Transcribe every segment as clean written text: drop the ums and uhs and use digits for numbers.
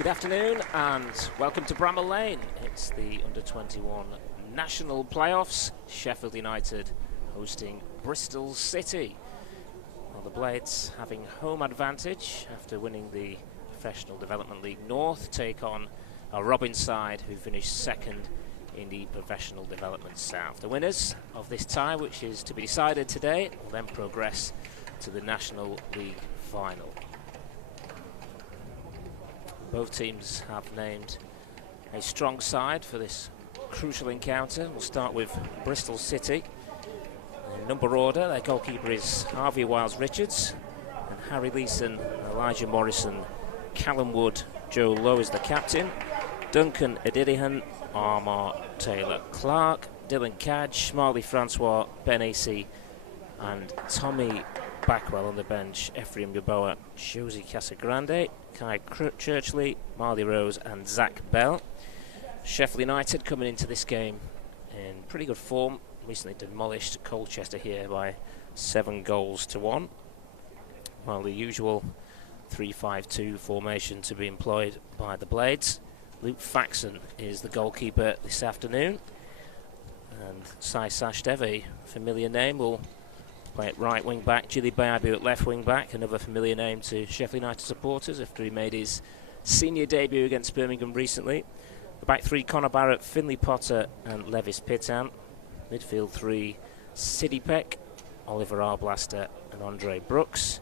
Good afternoon and welcome to Bramall Lane. It's the Under-21 National Playoffs. Sheffield United hosting Bristol City. Well, the Blades having home advantage after winning the Professional Development League North, take on a Robin side who finished second in the Professional Development South. The winners of this tie, which is to be decided today, will then progress to the National League Final. Both teams have named a strong side for this crucial encounter. We'll start with Bristol City. In number order, their goalkeeper is Harvey Wiles-Richards, and Harry Leeson, Elijah Morrison, Callum Wood, Joe Lowe is the captain, Duncan Adirihan, Armar Taylor-Clark, Dylan Cadge, Marley Francois, Ben Acey, and Tommy Backwell on the bench, Ephraim Yaboa, Josie Casagrande, Kai Churchley, Marley Rose and Zach Bell. Sheffield United coming into this game in pretty good form, recently demolished Colchester here by 7-1, while the usual 3-5-2 formation to be employed by the Blades. Luke Faxon is the goalkeeper this afternoon, and Sai Sashdev, a familiar name, will play at right wing back. Jilly Bayabu at left wing back, another familiar name to Sheffield United supporters after he made his senior debut against Birmingham recently. The back three, Connor Barrett, Finley Potter and Levis Pittan. Midfield three, Siddy Peck, Oliver Arblaster and Andre Brooks,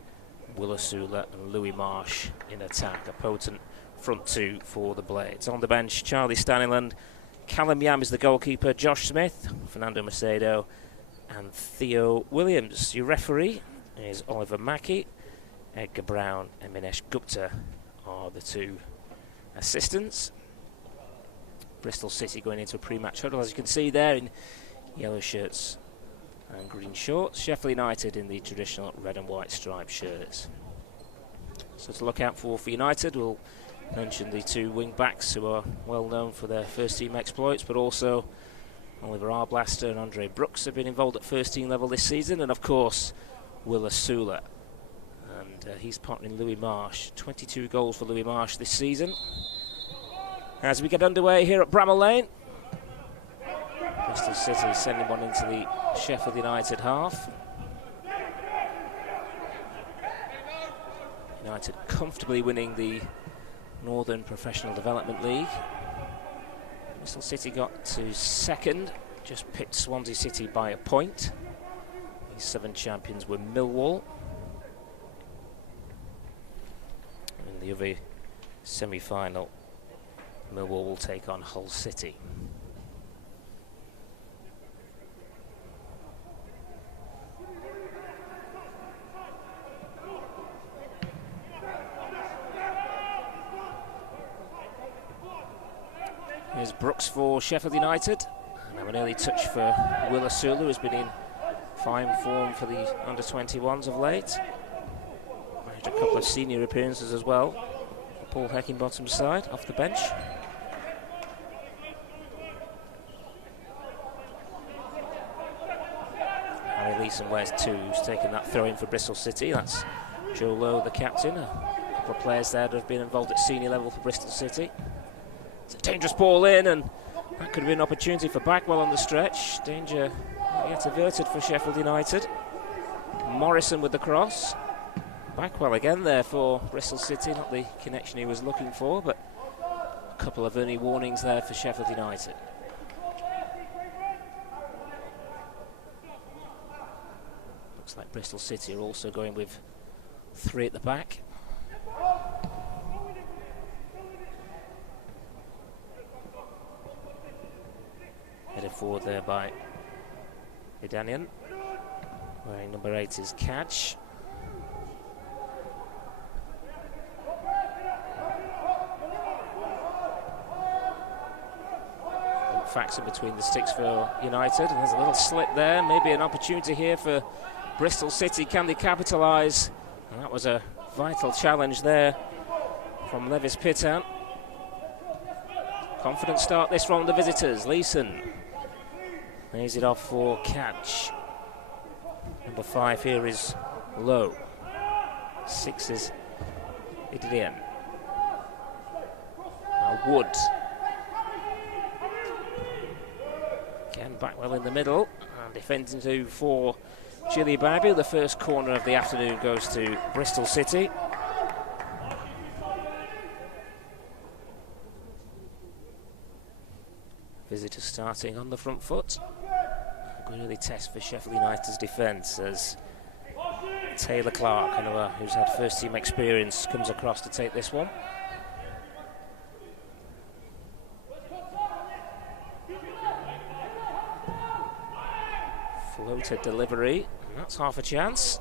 Willa Sula and Louis Marsh in attack. A potent front two for the Blades. On the bench, Charlie Staniland, Callum Yam is the goalkeeper, Josh Smith, Fernando Macedo and Theo Williams. Your referee is Oliver Mackey. Edgar Brown and Minesh Gupta are the two assistants. Bristol City going into a pre-match huddle, as you can see there, in yellow shirts and green shorts. Sheffield United in the traditional red and white striped shirts. So to look out for United, we'll mention the two wing-backs who are well known for their first-team exploits, but also Oliver Arblaster and Andre Brooks have been involved at first-team level this season, and of course Willa Sula. And he's partnering Louis Marsh. 22 goals for Louis Marsh this season. As we get underway here at Bramall Lane, Bristol City sending one into the Sheffield United half. United comfortably winning the Northern Professional Development League. Bristol City got to second, just pipped Swansea City by a point. The Southern champions were Millwall. In the other semi-final, Millwall will take on Hull City. Here's Brooks for Sheffield United. And now an early touch for Willa Sula, who's been in fine form for the under-21s of late. Managed a couple of senior appearances as well. Paul Heckingbottom's side off the bench. Harry Leeson wears two, who's taken that throw in for Bristol City. That's Joe Lowe, the captain. A couple of players there that have been involved at senior level for Bristol City. It's a dangerous ball in, and that could have been an opportunity for Backwell on the stretch. Danger not yet averted for Sheffield United. Morrison with the cross. Backwell again there for Bristol City, not the connection he was looking for, but a couple of early warnings there for Sheffield United. Looks like Bristol City are also going with three at the back. Headed forward there by Idanian. Wearing number 8 is Cadge. Faxon between the sticks for United, and there's a little slip there. Maybe an opportunity here for Bristol City. Can they capitalise? And that was a vital challenge there from Levis Pittan. Confident start this from the visitors. Leeson lays it off for Cadge. Number 5 here is Lowe. 6 is Idrian. Wood. Again, back well in the middle, and defending to for Chili Babu. The first corner of the afternoon goes to Bristol City. Visitors starting on the front foot. Going to really test for Sheffield United's defence as Taylor Clark, another who's had first team experience, comes across to take this one. Floated delivery, and that's half a chance.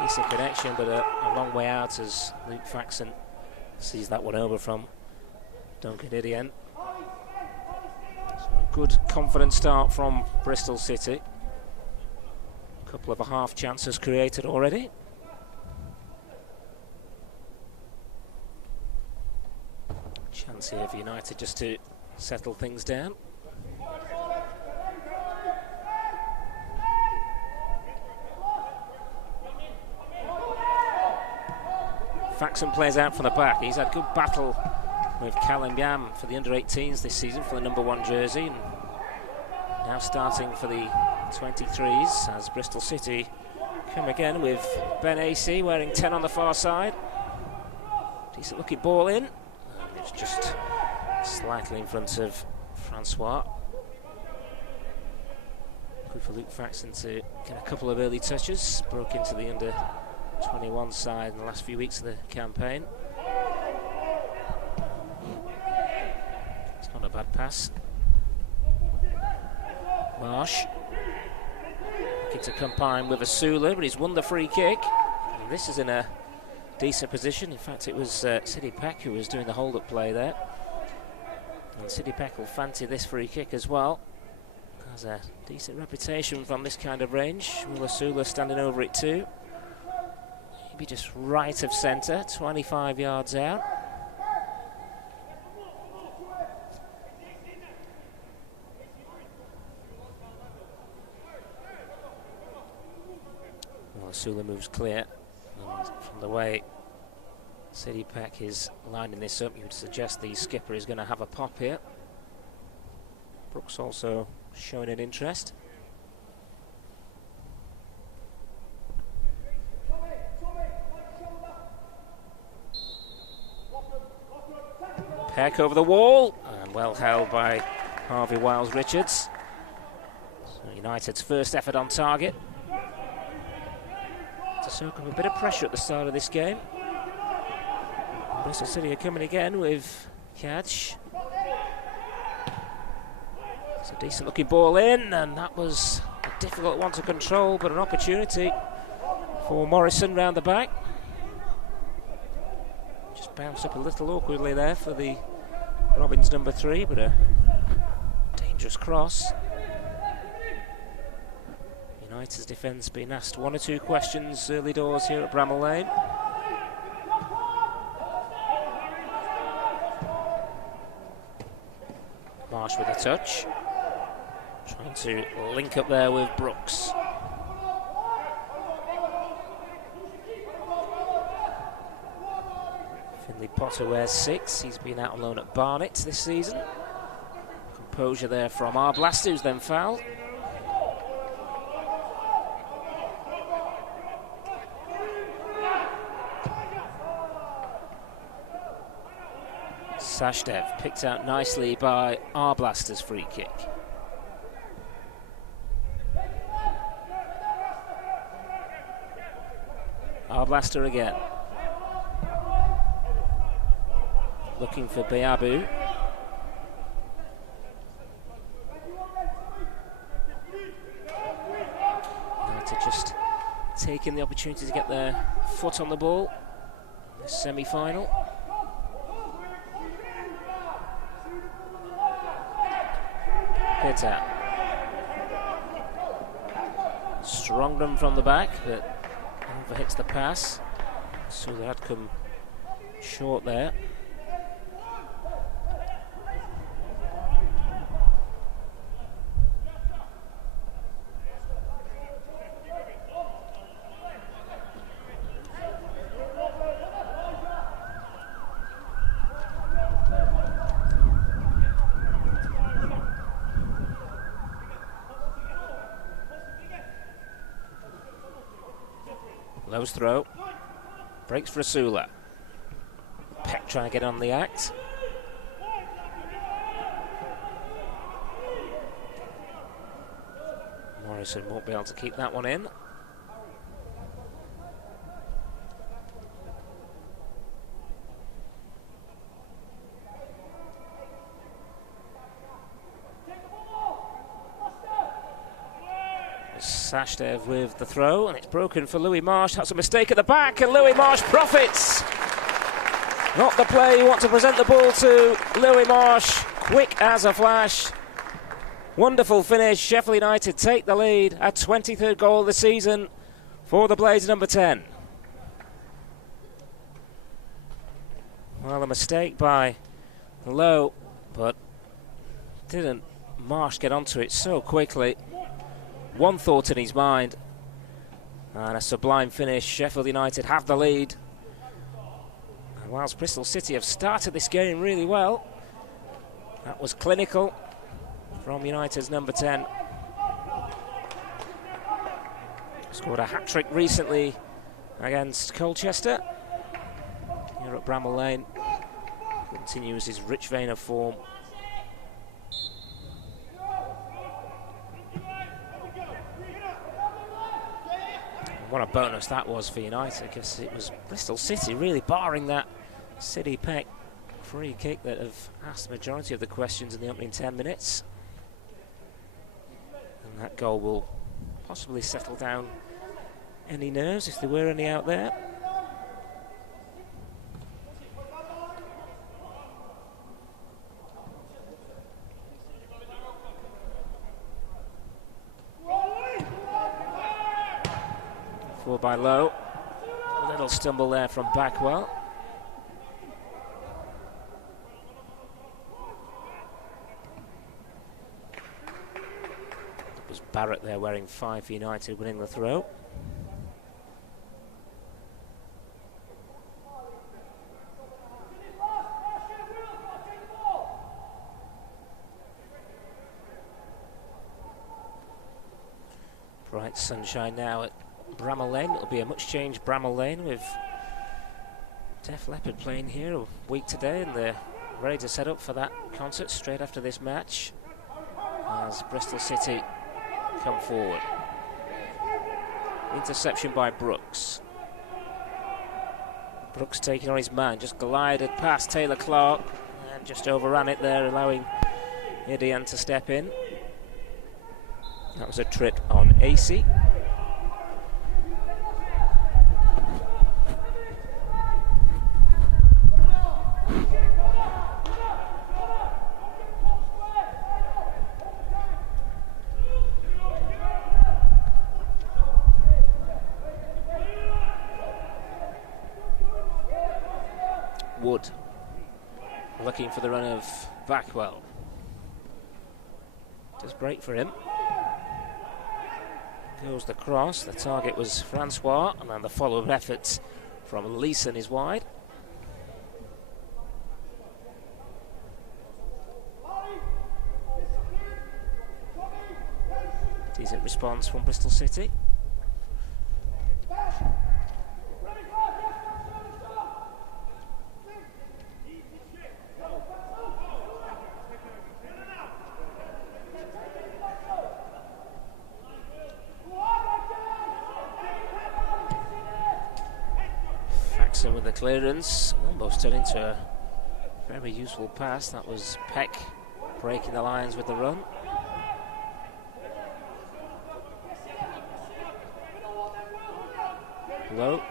Decent connection, but a long way out as Luke Faxon sees that one over from Duncan Idian. Good confident start from Bristol City. A couple of half chances created already. Chance here for United just to settle things down. Faxon plays out from the back. He's had good battle with Callum Yam for the under-18s this season for the number 1 jersey, and now starting for the 23s as Bristol City come again with Ben Acey wearing 10 on the far side. Decent looking ball in, and it's just slightly in front of Francois. Good for Luke Faxon to get a couple of early touches. Broke into the under-21 side in the last few weeks of the campaign. It's not a bad pass. Marsh looking to combine with Asula, but he's won the free kick. And this is in a decent position. In fact, it was Sidney Peck who was doing the hold-up play there. And Sidney Peck will fancy this free kick as well. Has a decent reputation from this kind of range. Will Asula standing over it too. Maybe just right of centre, 25 yards out. Well, Asula moves clear, and from the way Sidney Peck is lining this up, you would suggest the skipper is going to have a pop here. Brooks also showing an interest. Peck over the wall, and well held by Harvey Wiles-Richards. So United's first effort on target. To soak up a bit of pressure at the start of this game. Bristol City are coming again with Kadj. It's a decent looking ball in, and that was a difficult one to control, but an opportunity for Morrison round the back. Just bounced up a little awkwardly there for the Robins number 3, but a dangerous cross. United's defence being asked 1 or 2 questions early doors here at Bramall Lane. Marsh with a touch. Trying to link up there with Brooks. Finley Potter wears 6. He's been out on loan at Barnet this season. Composure there from Arblaster, who's then fouled. Sashdev picked out nicely by Arblaster's free kick. Arblaster again. Looking for Beabu. United just taking the opportunity to get their foot on the ball in this semi-final. Pitta. Strong run from the back, but overhits the pass. So that had come short there. Lowe's throw. Breaks for Asula. Peck trying to get on the act. Morrison won't be able to keep that one in. Sashdev with the throw, and it's broken for Louis Marsh. That's a mistake at the back, and Louis Marsh profits. Not the play you want to present the ball to. Louis Marsh, quick as a flash. Wonderful finish. Sheffield United take the lead. A 23rd goal of the season for the Blades, number 10. Well, a mistake by Lowe, but didn't Marsh get onto it so quickly. One thought in his mind, and a sublime finish. Sheffield United have the lead. And whilst Bristol City have started this game really well, that was clinical from United's number 10. Scored a hat-trick recently against Colchester here at Bramall Lane. Continues his rich vein of form. What a bonus that was for United, because it was Bristol City really barring that City Peck free kick that have asked the majority of the questions in the opening 10 minutes. And that goal will possibly settle down any nerves, if there were any out there. By Lowe. A little stumble there from Backwell. It was Barrett there wearing 5 for United, winning the throw. Bright sunshine now at Bramall Lane. It'll be a much changed Bramall Lane with Def Leppard playing here a week today, and they're ready to set up for that concert straight after this match as Bristol City come forward. Interception by Brooks. Brooks taking on his man, just glided past Taylor Clark and just overran it there, allowing Idian to step in. That was a trip on AC. Wood looking for the run of Backwell. Does break for him. Goes the cross. The target was Francois, and then the follow-up effort from Leeson is wide. Decent response from Bristol City. With the clearance, almost turned into a very useful pass. That was Peck breaking the lines with the run. Lowe.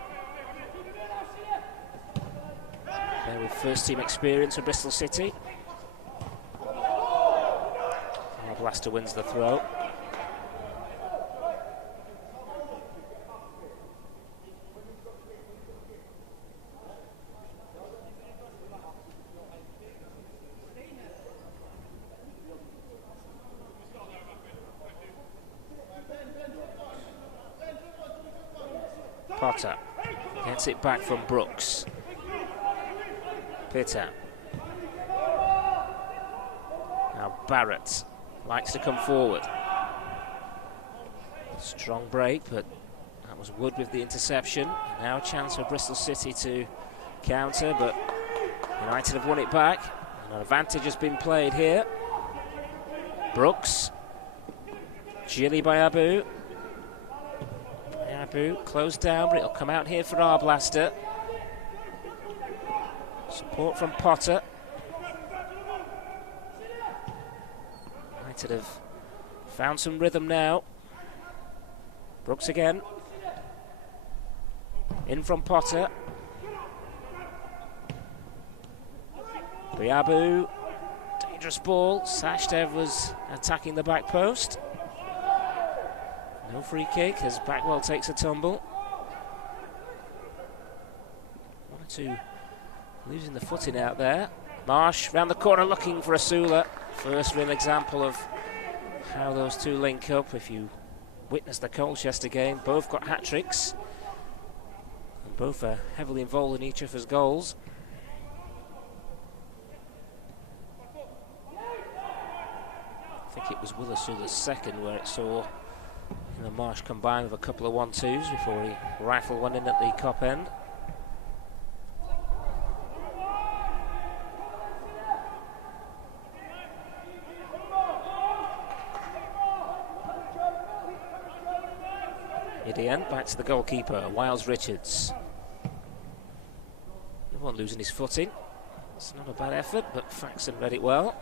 There with first team experience for Bristol City. Blaster wins the throw. Potter gets it back from Brooks. Pitter. Now Barrett likes to come forward. Strong break, but that was Wood with the interception. Now a chance for Bristol City to counter, but United have won it back. An advantage has been played here. Brooks. Gilly by Abu. Abu closed down, but it'll come out here for Arblaster. Support from Potter. United have found some rhythm now. Brooks again. In from Potter. Biabu. Dangerous ball. Sashdev was attacking the back post. No free kick as Backwell takes a tumble. One or two losing the footing out there. Marsh round the corner looking for Asula. First real example of how those two link up. If you witnessed the Colchester game, both got hat-tricks. And both are heavily involved in each other's goals. I think it was Will Asula's second where it saw Marsh combine with a couple of 1-2s before he rifled one in at the Kop end. Idian back to the goalkeeper, Wiles Richards. No one losing his footing. It's not a bad effort, but Faxon read it well.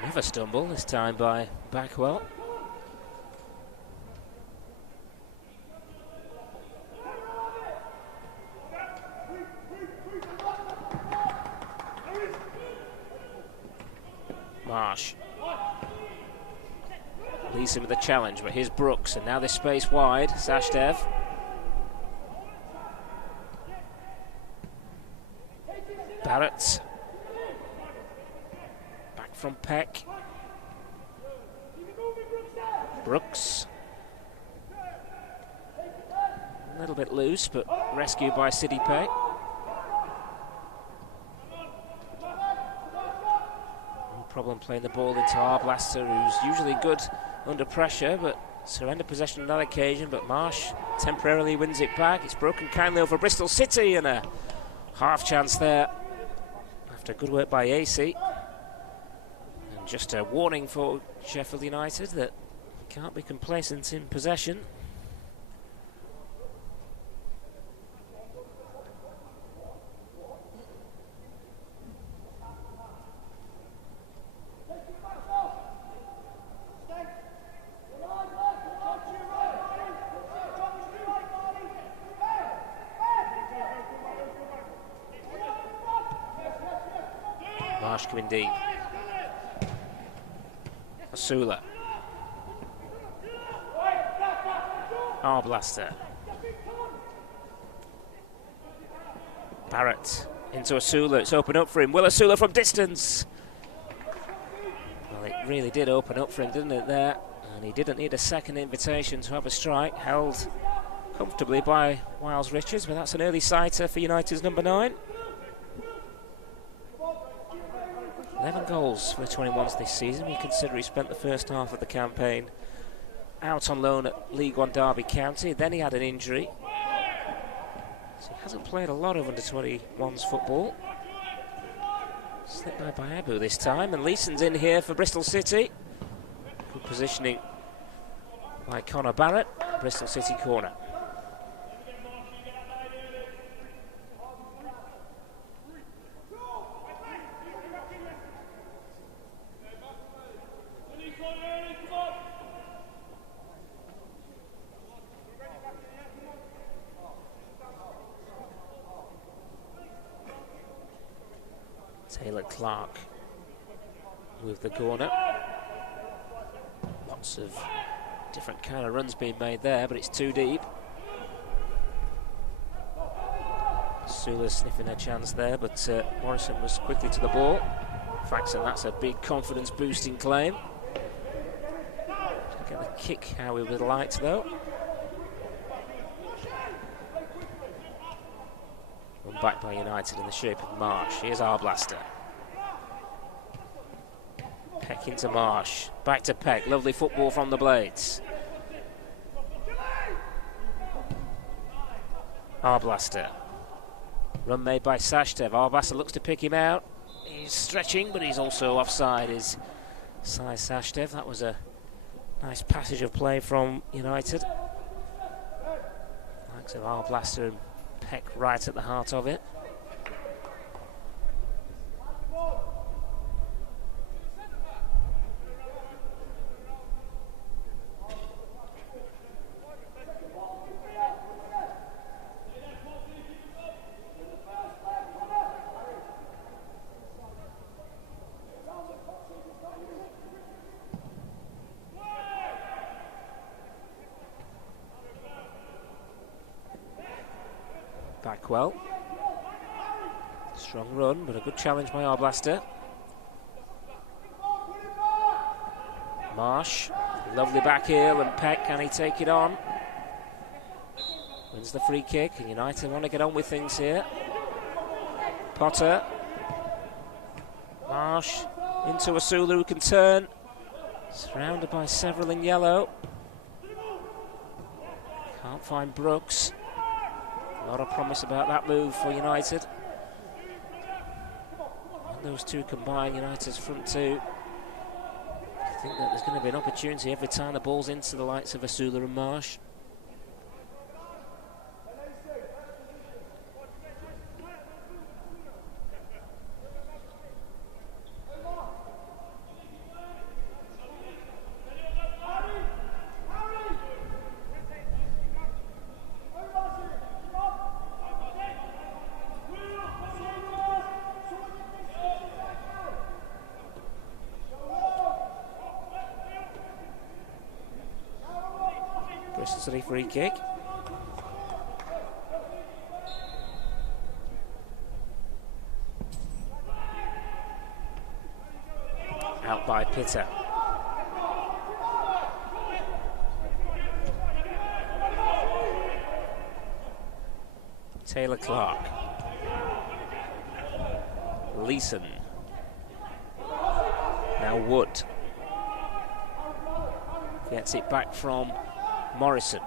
Another stumble, this time by Backwell. Marsh leads him with a challenge, but here's Brooks, and now this space wide. Sashdev. Barrett. Back from Peck. Brooks. A little bit loose, but rescued by Sidipe. No problem playing the ball into Arblaster, who's usually good under pressure, but surrendered possession on that occasion. But Marsh temporarily wins it back. It's broken kindly over Bristol City, and a half chance there after good work by AC. And just a warning for Sheffield United that can't be complacent in possession. Marsh coming deep. Asula. Arblaster. Barrett into Asula. It's open up for him. Will Asula from distance. Well, it really did open up for him, didn't it, there? And he didn't need a second invitation to have a strike. Held comfortably by Wiles Richards, but that's an early sighter for United's number 9. 11 goals for the 21s this season. We consider he spent the first half of the campaign out on loan at League One Derby County. Then he had an injury, so he hasn't played a lot of under-21s football. Slipped by Bayabu this time, and Leeson's in here for Bristol City. Good positioning by Connor Barrett. Bristol City corner. Taylor Clark with the corner. Lots of different kind of runs being made there, but it's too deep. Sula's sniffing a chance there, but Morrison was quickly to the ball. Faxon, that's a big confidence boosting claim. Didn't get the kick how we would have liked though. Run back by United in the shape of Marsh. Here's Arblaster. Peck into Marsh. Back to Peck. Lovely football from the Blades. Arblaster. Run made by Sashdev. Arblaster looks to pick him out. He's stretching, but he's also offside. Is Sai Sashdev. That was a nice passage of play from United. Likes of Arblaster and Peck right at the heart of it. Back well. Strong run, but a good challenge by Arblaster. Marsh, lovely back heel, and Peck, can he take it on? Wins the free kick, and United want to get on with things here. Potter. Marsh into Asula, who can turn. Surrounded by several in yellow. Can't find Brooks. A lot of promise about that move for United. When those two combine, United's front two, I think that there's going to be an opportunity every time the ball's into the likes of Asula and Marsh. Bristol City free kick. Out by Pitter. Taylor Clark. Leeson. Now Wood. Gets it back from Morrison.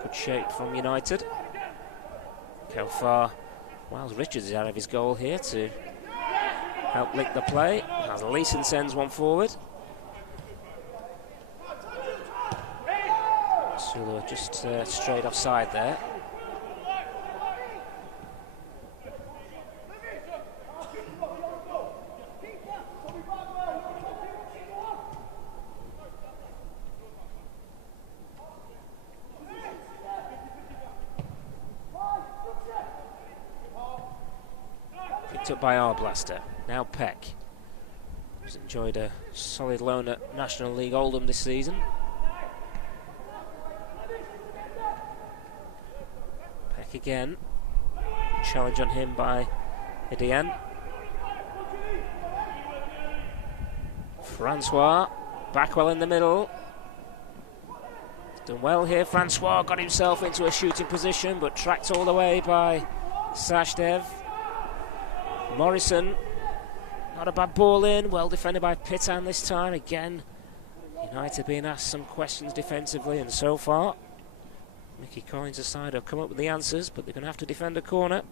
Good shape from United. Look how far Miles Richards is out of his goal here to help lick the play, as Leeson sends one forward. Sulu just straight offside there. Up by Arblaster. Now Peck, who's enjoyed a solid loan at National League Oldham this season. Peck again. Challenge on him by Edian. Francois, back well in the middle. He's done well here. Francois got himself into a shooting position, but tracked all the way by Sashdev. Morrison, not a bad ball in, well defended by Pitan this time. Again, United being asked some questions defensively, and so far, Mickey Collins' side have come up with the answers, but they're going to have to defend a corner.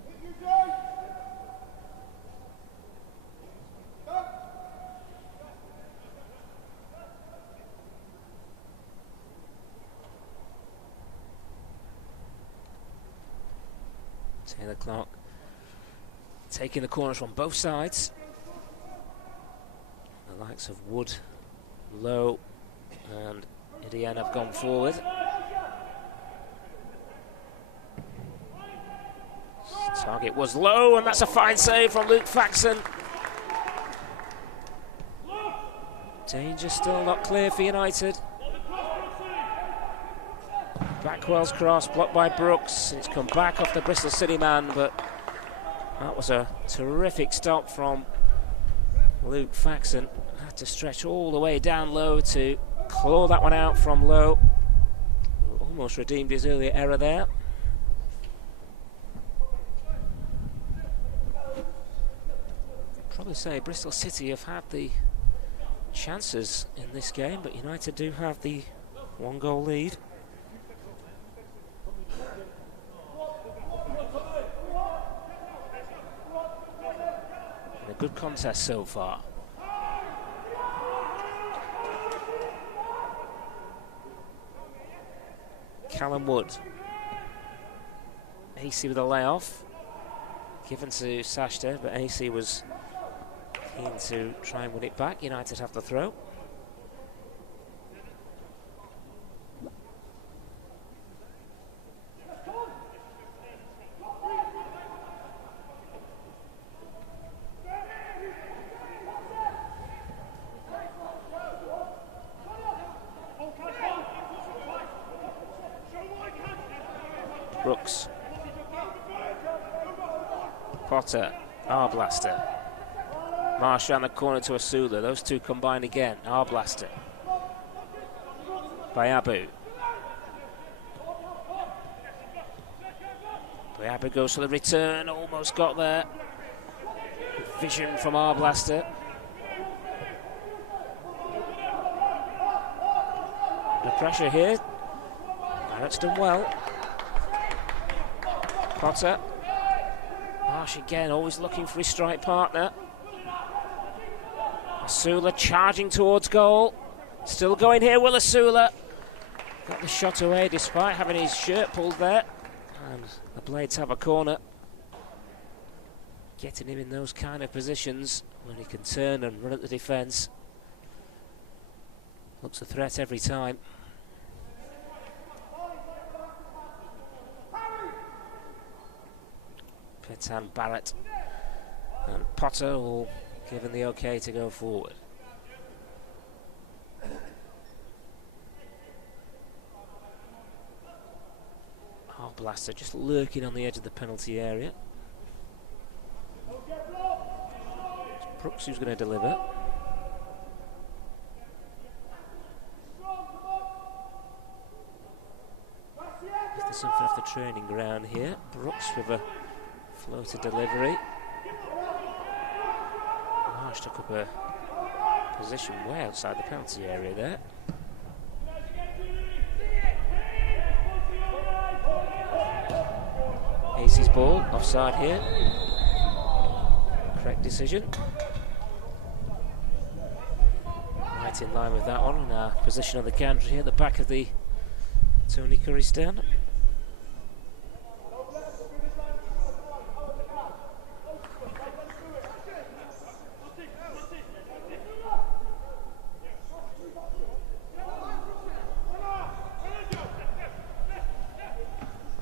Taylor Clark taking the corners from both sides. The likes of Wood, Lowe and Edian have gone forward. Target was Lowe, and that's a fine save from Luke Faxon. Danger still not clear for United. Backwell's cross blocked by Brooks. It's come back off the Bristol City man, but That was a terrific stop from Luke Faxon. Had to stretch all the way down low to claw that one out from low. Almost redeemed his earlier error there. Probably say Bristol City have had the chances in this game, but United do have the 1-goal lead. And a good contest so far. Callum Wood. AC with a layoff. Given to Sashta, but AC was keen to try and win it back. United have the throw. Brooks. Potter. Arblaster. Marsh around the corner to Asula. Those two combine again. Arblaster. Bayabu. Bayabu goes for the return. Almost got there. Vision from Arblaster. Under pressure here. Barrett's done well. Potter. Marsh again, always looking for his strike partner. Asula charging towards goal. Still going here, Will Asula. Got the shot away despite having his shirt pulled there. And the Blades have a corner. Getting him in those kind of positions when he can turn and run at the defence. Looks a threat every time. Petan, Barrett and Potter all given the okay to go forward. Blaster just lurking on the edge of the penalty area. It's Brooks who's going to deliver. Is there something off the training ground here? Brooks with a floated delivery. Marsh took up a position way outside the penalty area there. Acey's ball, offside here. Correct decision. Right in line with that one, and our position on the counter here at the back of the Tony Curry stand.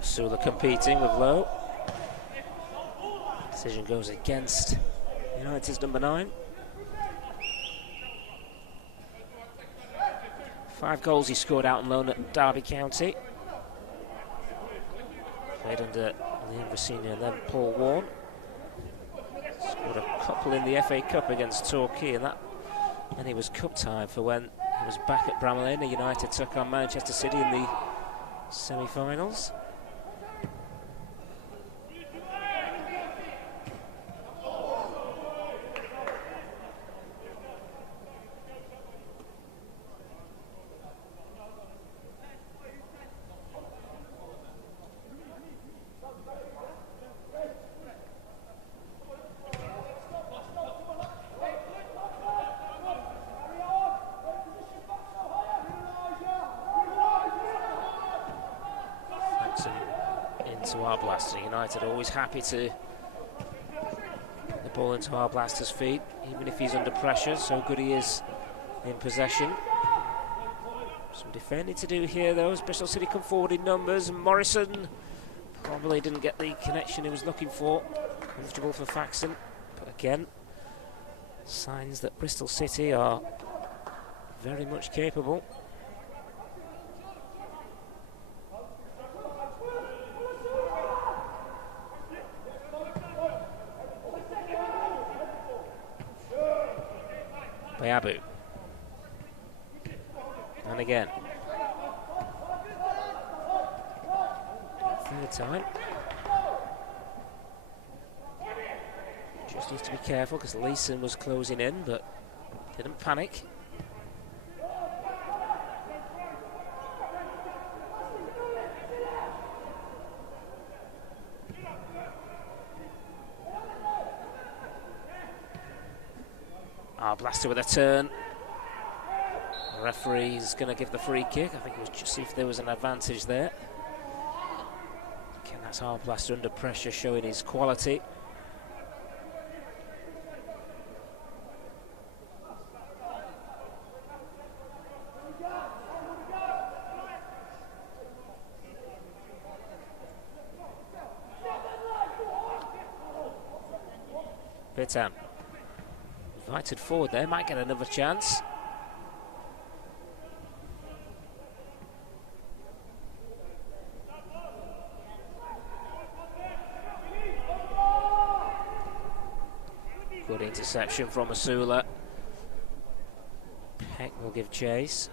Sula competing with Lowe. Decision goes against United's number 9. 5 goals he scored out on loan at Derby County. Played under Liam Rossini and then Paul Warne. Scored a couple in the FA Cup against Torquay, and then it was cup time for when he was back at Bramall Lane. United took on Manchester City in the semi-finals. Into Arblaster. United always happy to get the ball into Arblaster's feet, even if he's under pressure. So good he is in possession. Some defending to do here though, as Bristol City come forward in numbers. Morrison probably didn't get the connection he was looking for. Comfortable for Faxon, but again, signs that Bristol City are very much capable. Bayabu. And again. Third time. Just needs to be careful because Leeson was closing in, but didn't panic. Blaster with a turn. The referee's going to give the free kick. I think it was just see if there was an advantage there. Again, that's Blaster under pressure, showing his quality. Pitan. Invited forward there, might get another chance. Good interception from Asula. Peck will give chase.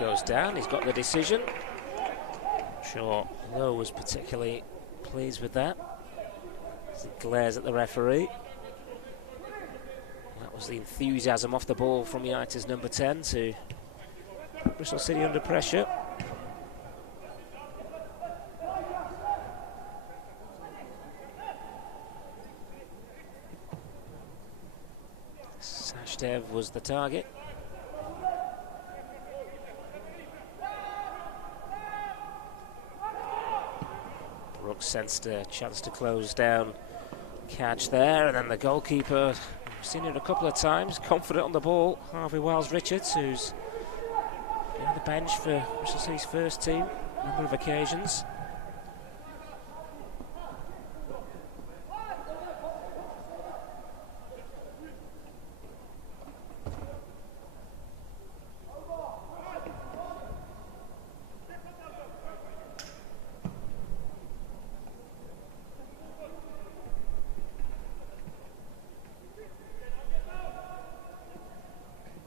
Goes down, he's got the decision. I'm sure Lowe was particularly pleased with that as he glares at the referee. That was the enthusiasm off the ball from United's number 10 to Bristol City under pressure. Sashdev was the target. Sensed a chance to close down, catch there, and then the goalkeeper, we've seen it a couple of times, confident on the ball, Harvey Wiles-Richards, who's on the bench for Bristol City's first team a number of occasions.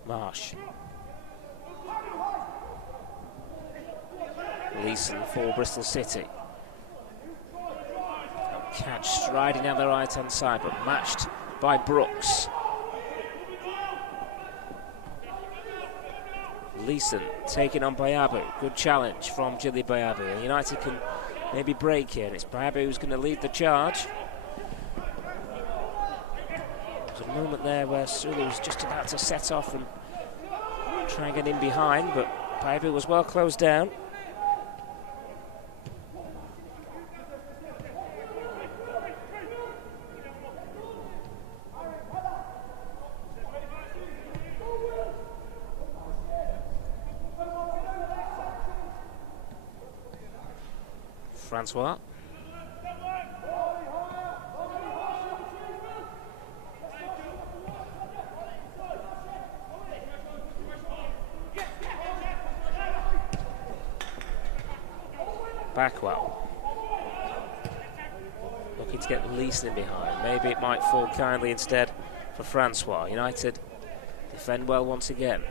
Marsh. Leeson for Bristol City. Catch striding down the right hand side, but matched by Brooks. Leeson taking on Bayabu. Good challenge from Jilly Bayabu. United can maybe break here, and it's Bayabu who's going to lead the charge. There's a moment there where Sulu was just about to set off and try and get in behind, but Bayabu was well closed down. Francois. Backwell. Looking to get Leeson in behind. Maybe it might fall kindly instead for Francois. United defend well once again.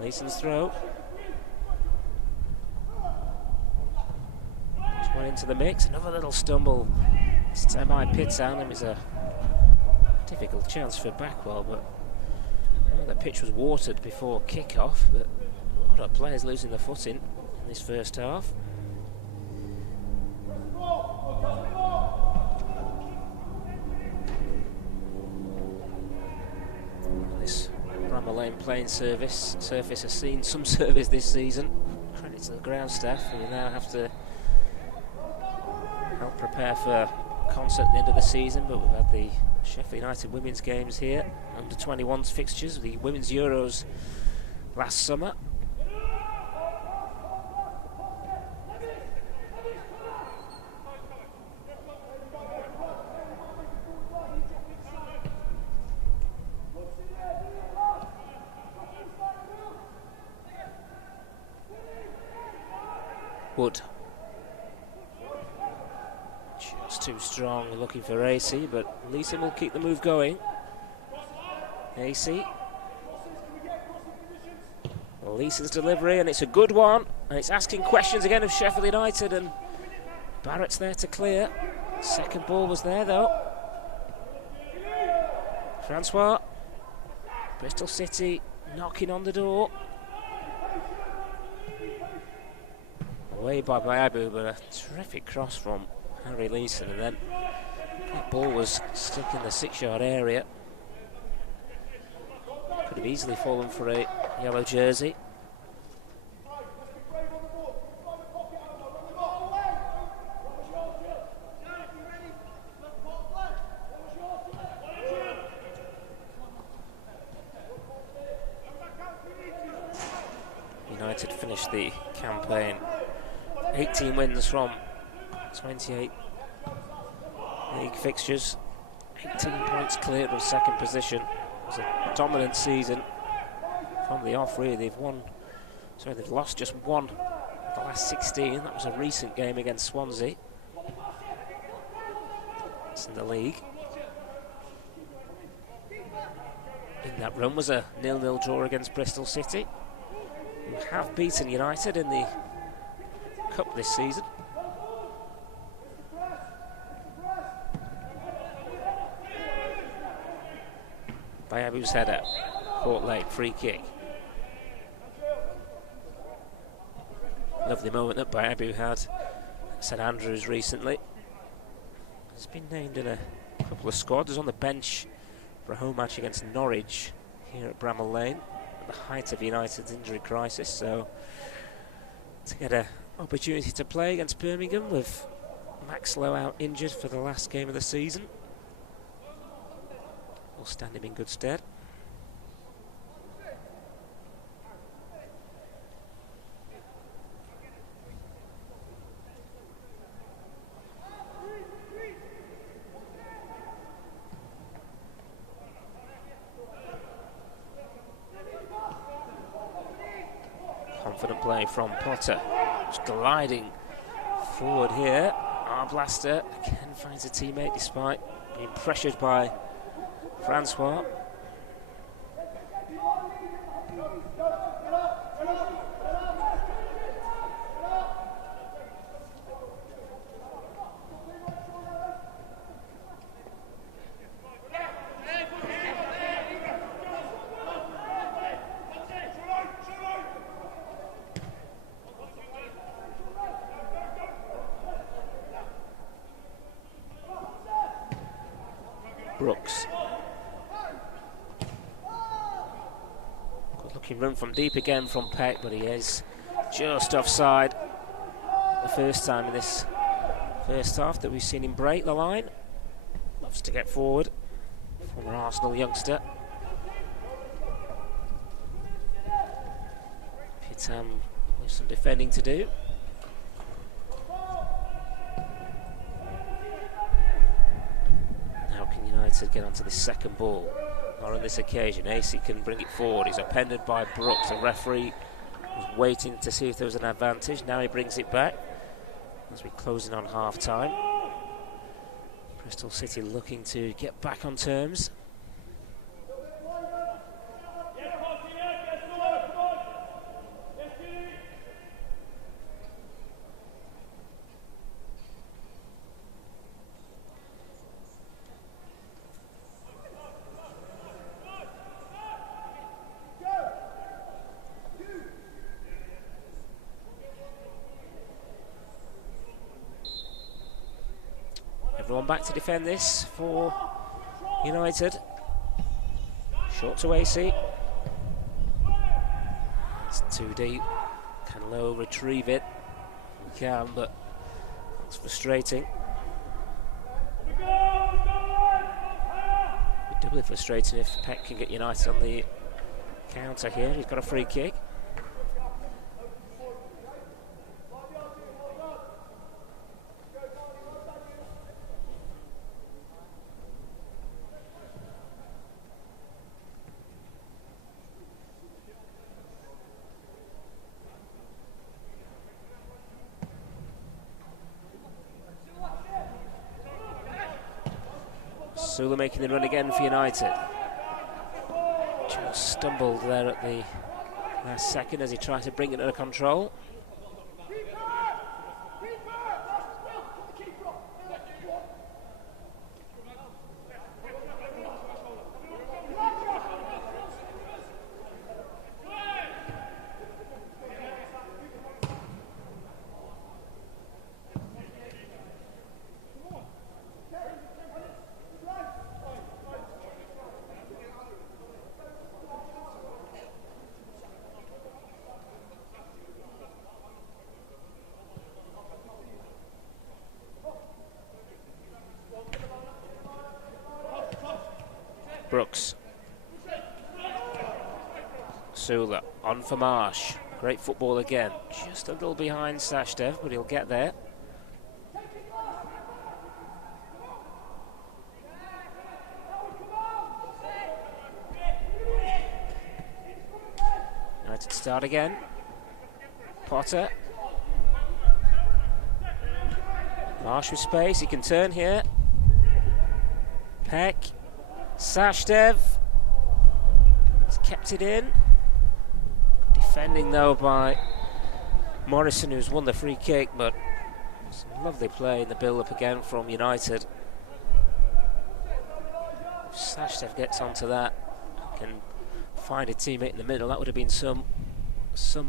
Leeson's throw. Just went into the mix. Another little stumble. This time by Pitan. It was a difficult chance for Backwell, but the pitch was watered before kick-off. But a lot of players losing the footing in this first half. Lane playing surface has seen some service this season. Credit to the ground staff, who now have to help prepare for concert at the end of the season, but we've had the Sheffield United women's games here, under 21s fixtures, the women's Euros last summer. Wood. Just too strong, looking for AC, but Leeson will keep the move going. AC. Leeson's delivery, and it's a good one, and it's asking questions again of Sheffield United, and Barrett's there to clear. Second ball was there though. Francois. Bristol City knocking on the door. Away by Bayabu, but a terrific cross from Harry Leeson, and then that ball was stuck in the 6-yard area. Could have easily fallen for a yellow jersey. United finished the campaign 18 wins from 28 league fixtures, 18 points cleared of second position. It was a dominant season from the off, really. They've lost just one of the last 16. That was a recent game against Swansea. It's in the league. In that run was a 0-0 draw against Bristol City, who have beaten United in the Cup this season. Bayabu's header, caught late, free kick. Lovely moment that Bayabu had at St Andrews recently. He's been named in a couple of squads. He's on the bench for a home match against Norwich here at Bramall Lane at the height of United's injury crisis, so to get an opportunity to play against Birmingham with Max Lowe out injured for the last game of the season will stand him in good stead. Confident play from Potter, just gliding forward here. Arblaster again finds a teammate despite being pressured by Francois. Brooks. Good looking run from deep again from Peck, but he is just offside. The first time in this first half that we've seen him break the line. Loves to get forward. Former Arsenal youngster. Pitam with some defending to do. United get onto the second ball, or on this occasion AC can bring it forward. He's appended by Brooks. The referee was waiting to see if there was an advantage. Now he brings it back as we're closing on half time. Bristol City looking to get back on terms. Everyone back to defend this for United. Short to AC. It's too deep. Can Lowe retrieve it? He can, but it's frustrating. Doubly frustrating if Peck can get United on the counter here. He's got a free kick. Sula making the run again for United. Just stumbled there at the last second as he tried to bring it under control. Brooks. Sula on for Marsh. Great football again. Just a little behind Sashdev, but he'll get there. United start again. Potter. Marsh with space. He can turn here. Peck. Sashdev has kept it in. Defending though by Morrison, who's won the free kick, but some lovely play in the build-up again from United. If Sashdev gets onto that, can find a teammate in the middle, that would have been some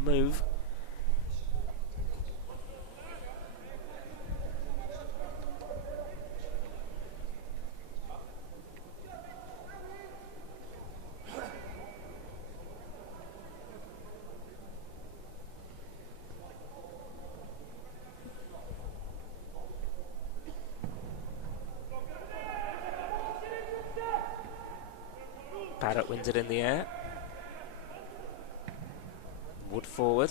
move. Paddock wins it in the air. Wood forward.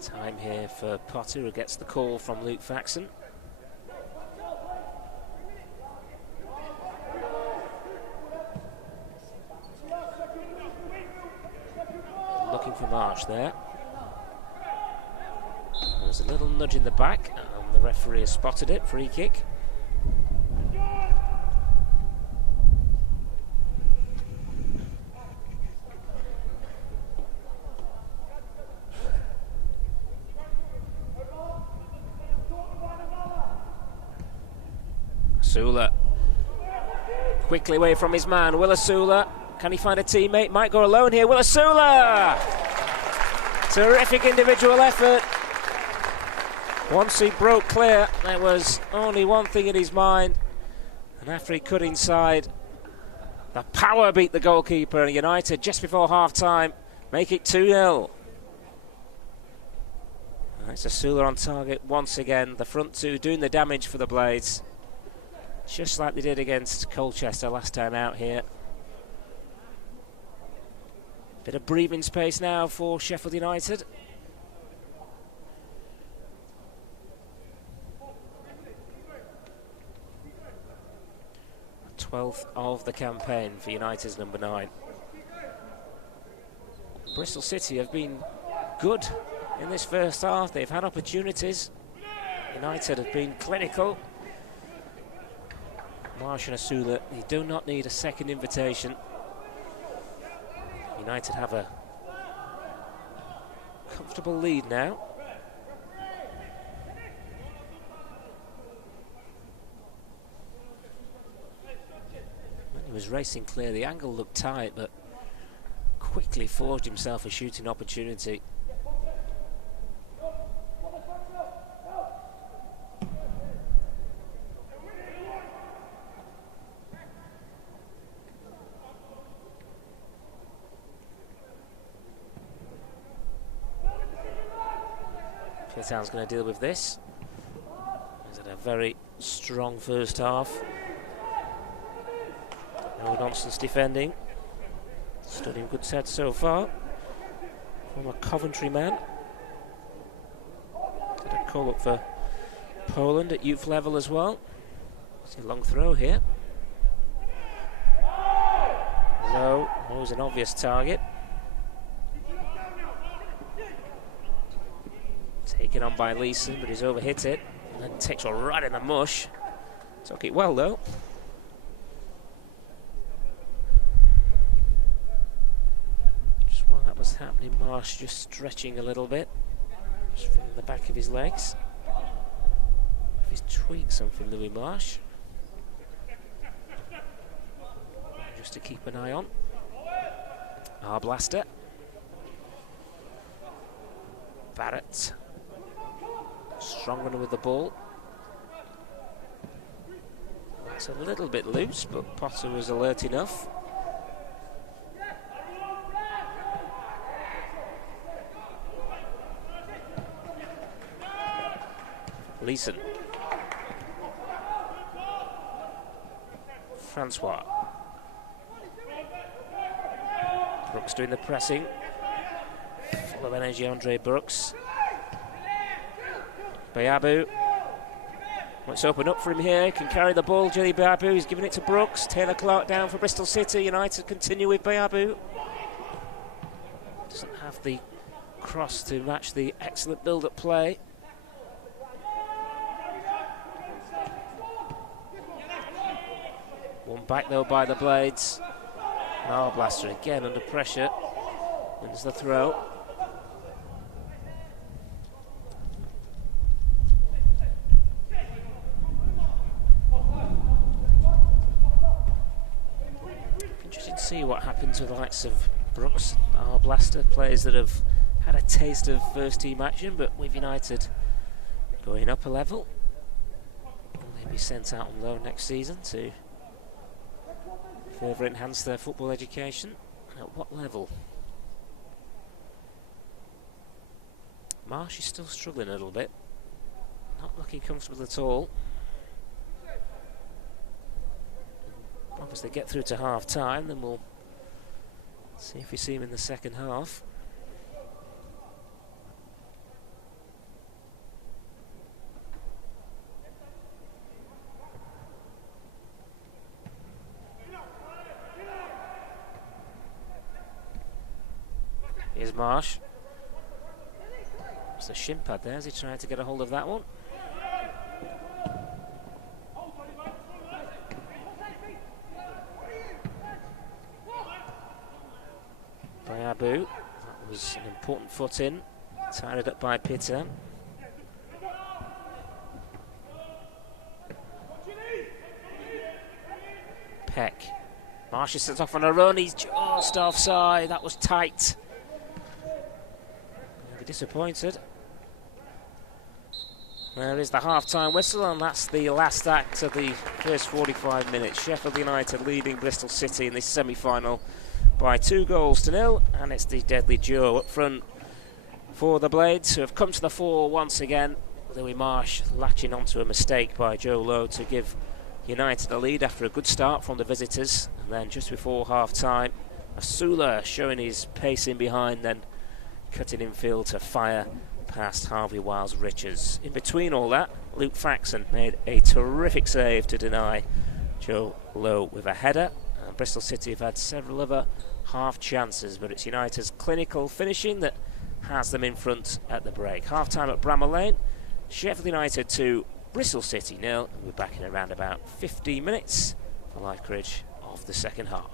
Time here for Potter, who gets the call from Luke Faxon. Looking for Marsh there. There's a little nudge in the back, and the referee has spotted it. Free kick. Sula quickly away from his man. Willa Sula, can he find a teammate? Might go alone here. Willa Sula! Terrific individual effort. Once he broke clear, there was only one thing in his mind, and after he cut inside, the power beat the goalkeeper, and United just before half-time make it 2-0. It's a Sula on target once again. The front two doing the damage for the Blades, just like they did against Colchester last time out here. Bit of breathing space now for Sheffield United. 12th of the campaign for United's number 9. Bristol City have been good in this first half. They've had opportunities. United have been clinical. Marsh and Asula, you do not need a second invitation. United have a comfortable lead now. He was racing clear, the angle looked tight, but quickly forged himself a shooting opportunity. Town's going to deal with this. He's had a very strong first half. No nonsense defending. Stood in good set so far. From a Coventry man. Did a call up for Poland at youth level as well. It's a long throw here. Low, always an obvious target. Taken on by Leeson, but he's overhit it. And then takes one right in the mush. Took it well though. Just while that was happening, Marsh just stretching a little bit. Just feeling the back of his legs. If he's tweaked something, Louis Marsh. Just to keep an eye on. Our blaster. Barrett. Strong runner with the ball. That's a little bit loose, but Potter was alert enough. Leeson. Francois. Brooks doing the pressing. Full of energy, Andre Brooks. Bayabu. Let's open up for him here. Can carry the ball, Jelly Bayabu. He's giving it to Brooks. Taylor Clark down for Bristol City. United continue with Bayabu. Doesn't have the cross to match the excellent build-up play. One back though by the Blades. Our blaster again under pressure. Wins the throw. Interesting to see what happens with the likes of Brooks, our blaster, players that have had a taste of first team action, but with United going up a level, will they be sent out on loan next season to further enhance their football education? And at what level? Marsh is still struggling a little bit. Not looking comfortable at all. Once they get through to half time, then we'll see if we see him in the second half. Here's Marsh. It's a shin pad there as he tried to get a hold of that one. Bayabu, that was an important foot in, tied it up by Pitter. Peck. Marsh sets off on a run, he's just offside, that was tight. He'll be disappointed. There is the half-time whistle, and that's the last act of the first 45 minutes. Sheffield United leading Bristol City in this semi-final by 2-0, and it's the deadly duo up front for the Blades, who have come to the fore once again. Louis Marsh latching onto a mistake by Joe Lowe to give United a lead after a good start from the visitors, and then just before half-time, Asula showing his pace in behind, then cutting in field to fire past Harvey Wiles-Richards. In between all that, Luke Faxon made a terrific save to deny Joe Lowe with a header. Bristol City have had several other half chances, but it's United's clinical finishing that has them in front at the break. Half time at Bramall Lane, Sheffield United 2, Bristol City 0. We're back in around about 15 minutes for live coverage of the second half.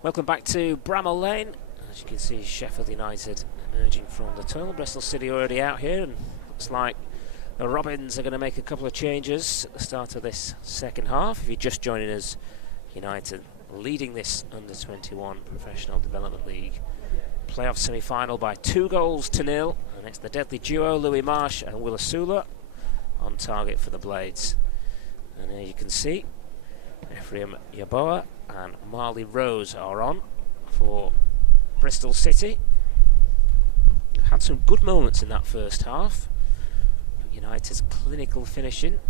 Welcome back to Bramall Lane. As you can see, Sheffield United emerging from the tunnel. Bristol City already out here, and looks like the Robins are going to make a couple of changes at the start of this second half. If you're just joining us, United leading this under-21 Professional Development League playoff semi-final by 2-0, and it's the deadly duo Louis Marsh and Will Asula on target for the Blades. And here you can see Ephraim Yaboa and Marley Rose are on for Bristol City. Had some good moments in that first half. United's clinical finishing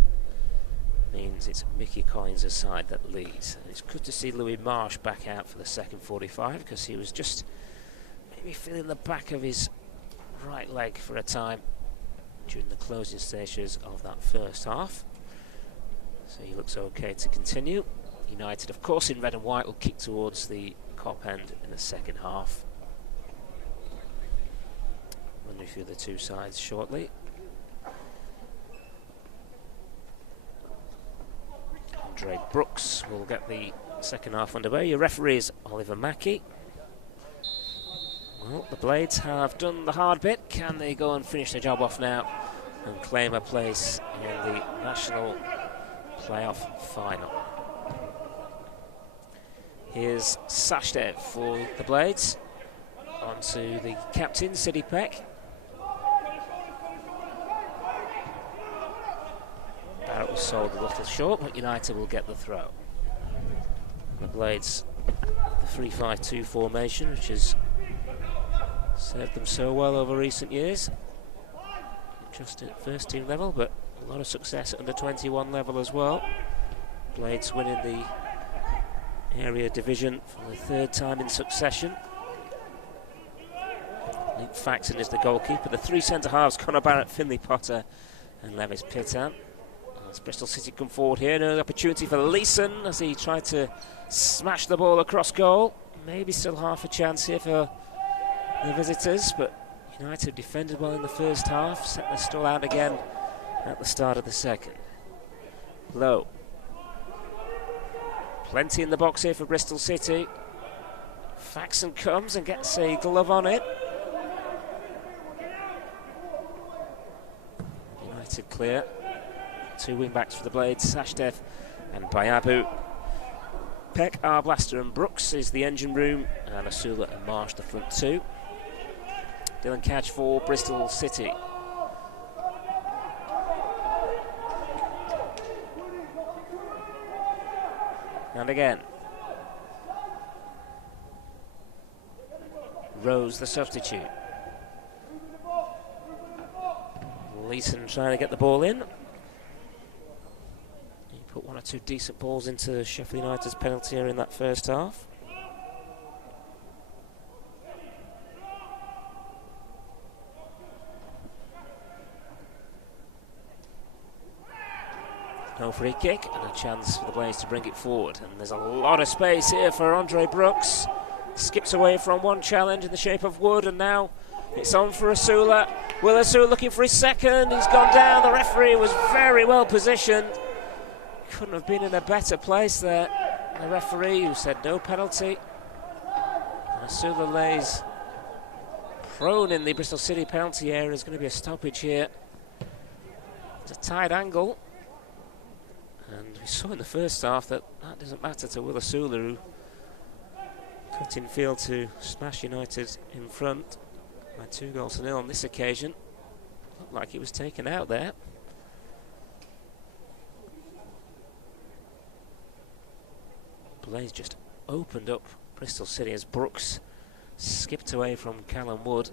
means it's Mickey Collins' side that leads. And it's good to see Louis Marsh back out for the second 45, because he was just maybe feeling the back of his right leg for a time during the closing stages of that first half. So he looks okay to continue. United, of course, in red and white, will kick towards the Cop end in the second half. Running through the two sides shortly. Andre Brooks will get the second half underway. Your referee is Oliver Mackey. Well, the Blades have done the hard bit. Can they go and finish the job off now and claim a place in the National Playoff Final? Here's Sashdev for the Blades. On to the captain, Siddy Peck. Barrett was sold a little short, but United will get the throw. The Blades, the 3-5-2 formation, which has served them so well over recent years. Not just at first team level, but a lot of success at under 21 level as well. Blades winning the area division for the third time in succession. Luke Faxon is the goalkeeper. The three centre-halves, Conor Barrett, Finley Potter and Lewis Pittan. As Bristol City come forward here, an opportunity for Leeson as he tried to smash the ball across goal. Maybe still half a chance here for the visitors, but United defended well in the first half, set the stall out again at the start of the second. Low. Plenty in the box here for Bristol City. Faxon comes and gets a glove on it. United clear. Two wing-backs for the Blades, Sashdev and Bayabu. Peck, Arblaster and Brooks is the engine room, and Asula and Marsh the front two. Dylan Catch for Bristol City. And again. Rose the substitute. Leeson trying to get the ball in. He put one or two decent balls into Sheffield United's penalty area in that first half. No free kick and a chance for the Blades to bring it forward. And there's a lot of space here for Andre Brooks. Skips away from one challenge in the shape of Wood, and now it's on for Asula. Will Asula looking for his second. He's gone down. The referee was very well positioned. Couldn't have been in a better place there. The referee, who said no penalty. And Asula lays prone in the Bristol City penalty area. There's going to be a stoppage here. It's a tight angle. And we saw in the first half that doesn't matter to Will Asula, who cut in field to smash United in front by 2-0 on this occasion. Looked like he was taken out there. Blaze just opened up Bristol City as Brooks skipped away from Callum Wood.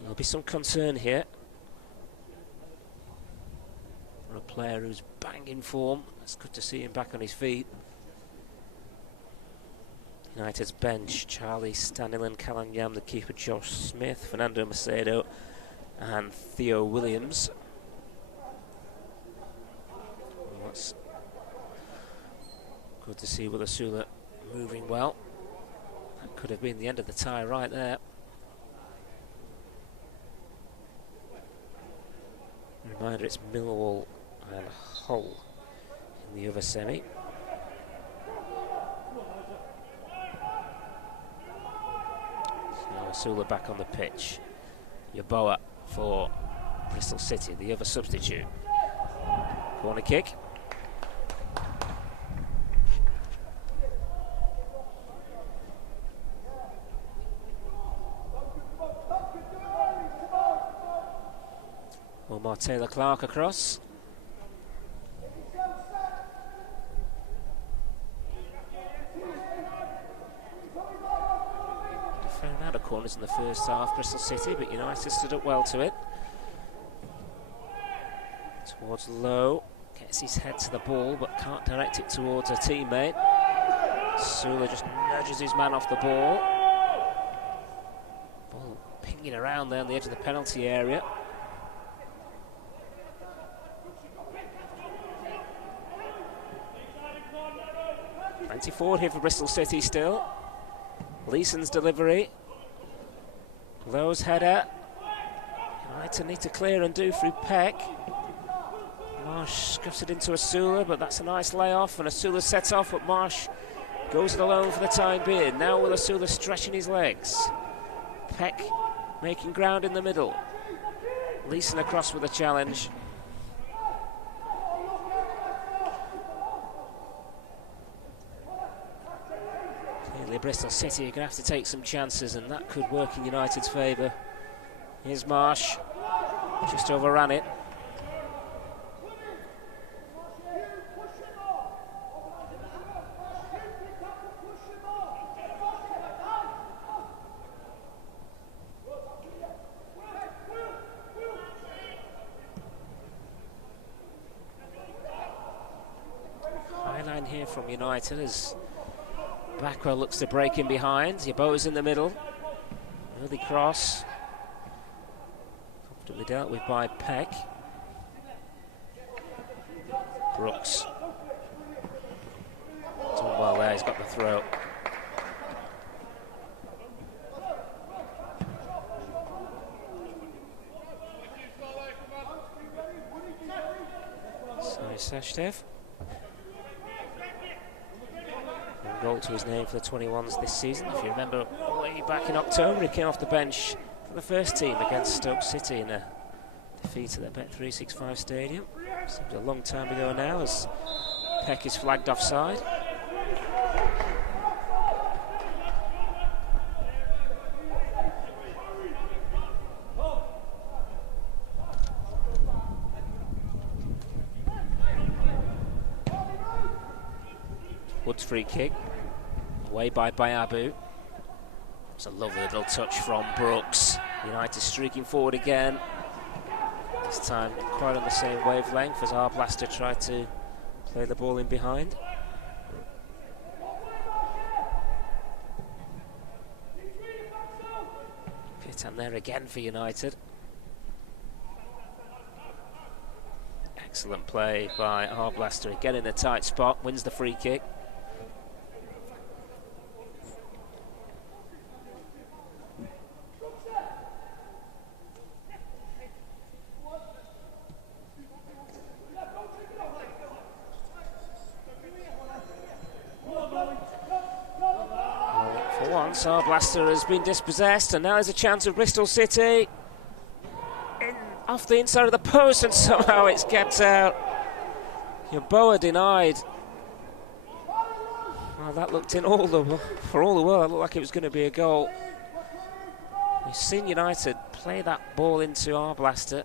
There'll be some concern here for a player who's bang in form. It's good to see him back on his feet. United's bench, Charlie Stanilin, Callum Yam, the keeper Josh Smith, Fernando Macedo and Theo Williams. Well, that's good to see Will Asula moving well. That could have been the end of the tie right there. Reminder, it's Millwall and Hull in the other semi. Sula back on the pitch. Yeboah for Bristol City, the other substitute. Corner kick. Omar Taylor-Clark across. A fair amount of corners in the first half, Bristol City, but United stood up well to it. Towards Lowe, gets his head to the ball but can't direct it towards a teammate. Sula just nudges his man off the ball. Ball pinging around there on the edge of the penalty area. Plenty forward here for Bristol City still. Leeson's delivery. Lowe's header. United need to clear and do through Peck. Marsh scuffs it into Asula, but that's a nice layoff, and Asula sets off, but Marsh goes it alone for the time being. Now with Asula stretching his legs. Peck making ground in the middle. Leeson across with a challenge. Clearly Bristol City are going to have to take some chances, and that could work in United's favour. Here's Marsh, just overran it. Here from United as Backwell looks to break in behind. Yeboah's in the middle. Early cross. Comfortably dealt with by Peck. Brooks. Doing well there, he's got the throw. So Sashdev. Goal to his name for the 21s this season. If you remember, way back in October, he came off the bench for the first team against Stoke City in a defeat at the Bet365 Stadium. Seems a long time ago now, as Peck is flagged offside. Wood's free kick. Away by Bayabu. It's a lovely little touch from Brooks. United streaking forward again. This time quite on the same wavelength as Arblaster tried to play the ball in behind. Pitan there again for United. Excellent play by Arblaster, again in a tight spot, wins the free kick. Arblaster has been dispossessed, and now there's a chance of Bristol City off the inside of the post, and somehow it's kept out. Yeboah denied. Well, that looked in for all the world, it looked like it was going to be a goal. We've seen United play that ball into Arblaster,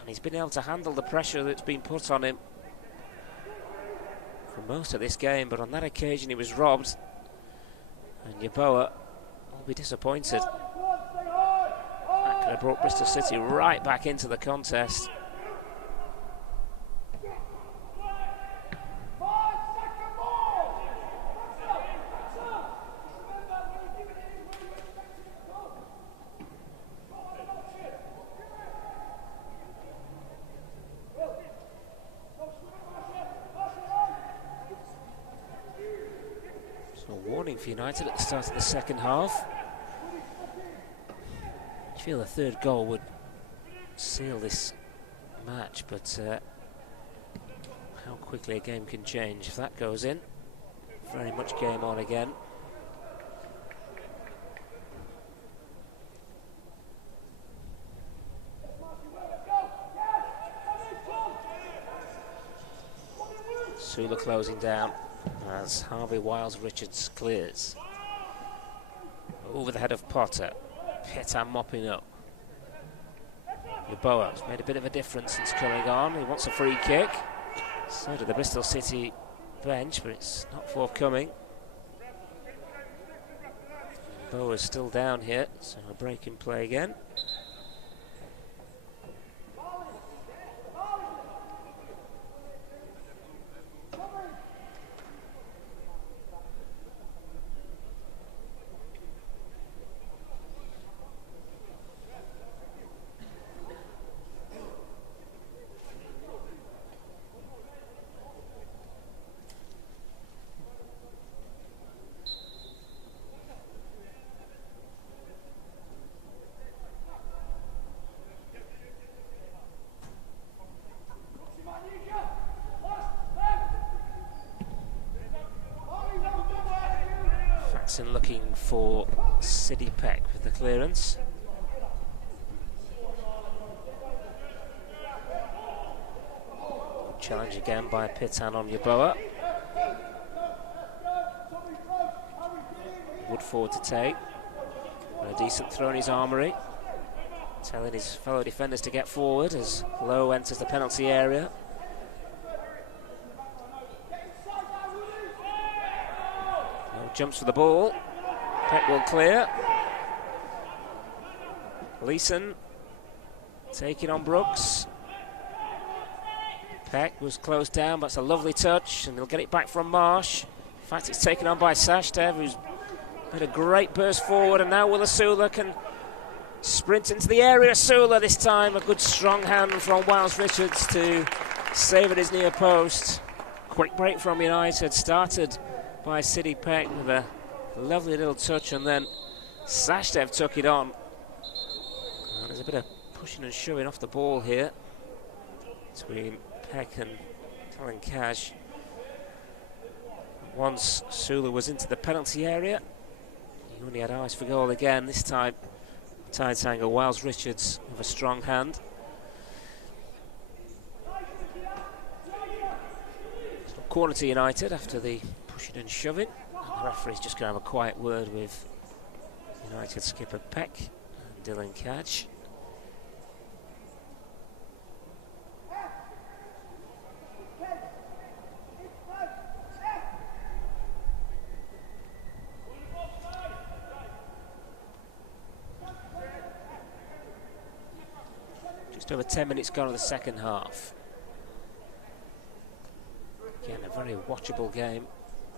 and he's been able to handle the pressure that's been put on him for most of this game, but on that occasion he was robbed. And Yeboah will be disappointed. That could have brought Bristol City right back into the contest. Warning for United at the start of the second half. I feel the third goal would seal this match, but how quickly a game can change if that goes in. Very much game on again. Sula closing down as Harvey Wiles-Richards clears. Over the head of Potter. Petan mopping up. Yeboah's made a bit of a difference since coming on. He wants a free kick. So did the Bristol City bench, but it's not forthcoming. Yeboah's still down here, so a break in play again. Looking for Siddy Peck with the clearance. Challenge again by Petan on Yeboah. Woodford to take. A decent throw in his armoury. Telling his fellow defenders to get forward as Lowe enters the penalty area. Jumps for the ball. Peck will clear. Leeson taking on Brooks. Peck was closed down, but it's a lovely touch, and he'll get it back from Marsh. In fact, it's taken on by Sashdev, who's made a great burst forward, and now Willa Sula can sprint into the area. Sula this time, a good strong hand from Wiles-Richards to save at his near post. Quick break from United, started by Siddy Peck with a lovely little touch, and then Sashdev took it on. And there's a bit of pushing and shoving off the ball here between Peck and Colin Cash. Once Sula was into the penalty area, he only had eyes for goal again. This time, tight angle, Wiles-Richards with a strong hand. Corner to United after the pushing and shoving, and the referee's just going to have a quiet word with United skipper Peck and Dylan Cadge. Just over 10 minutes gone of the second half. Again, a very watchable game.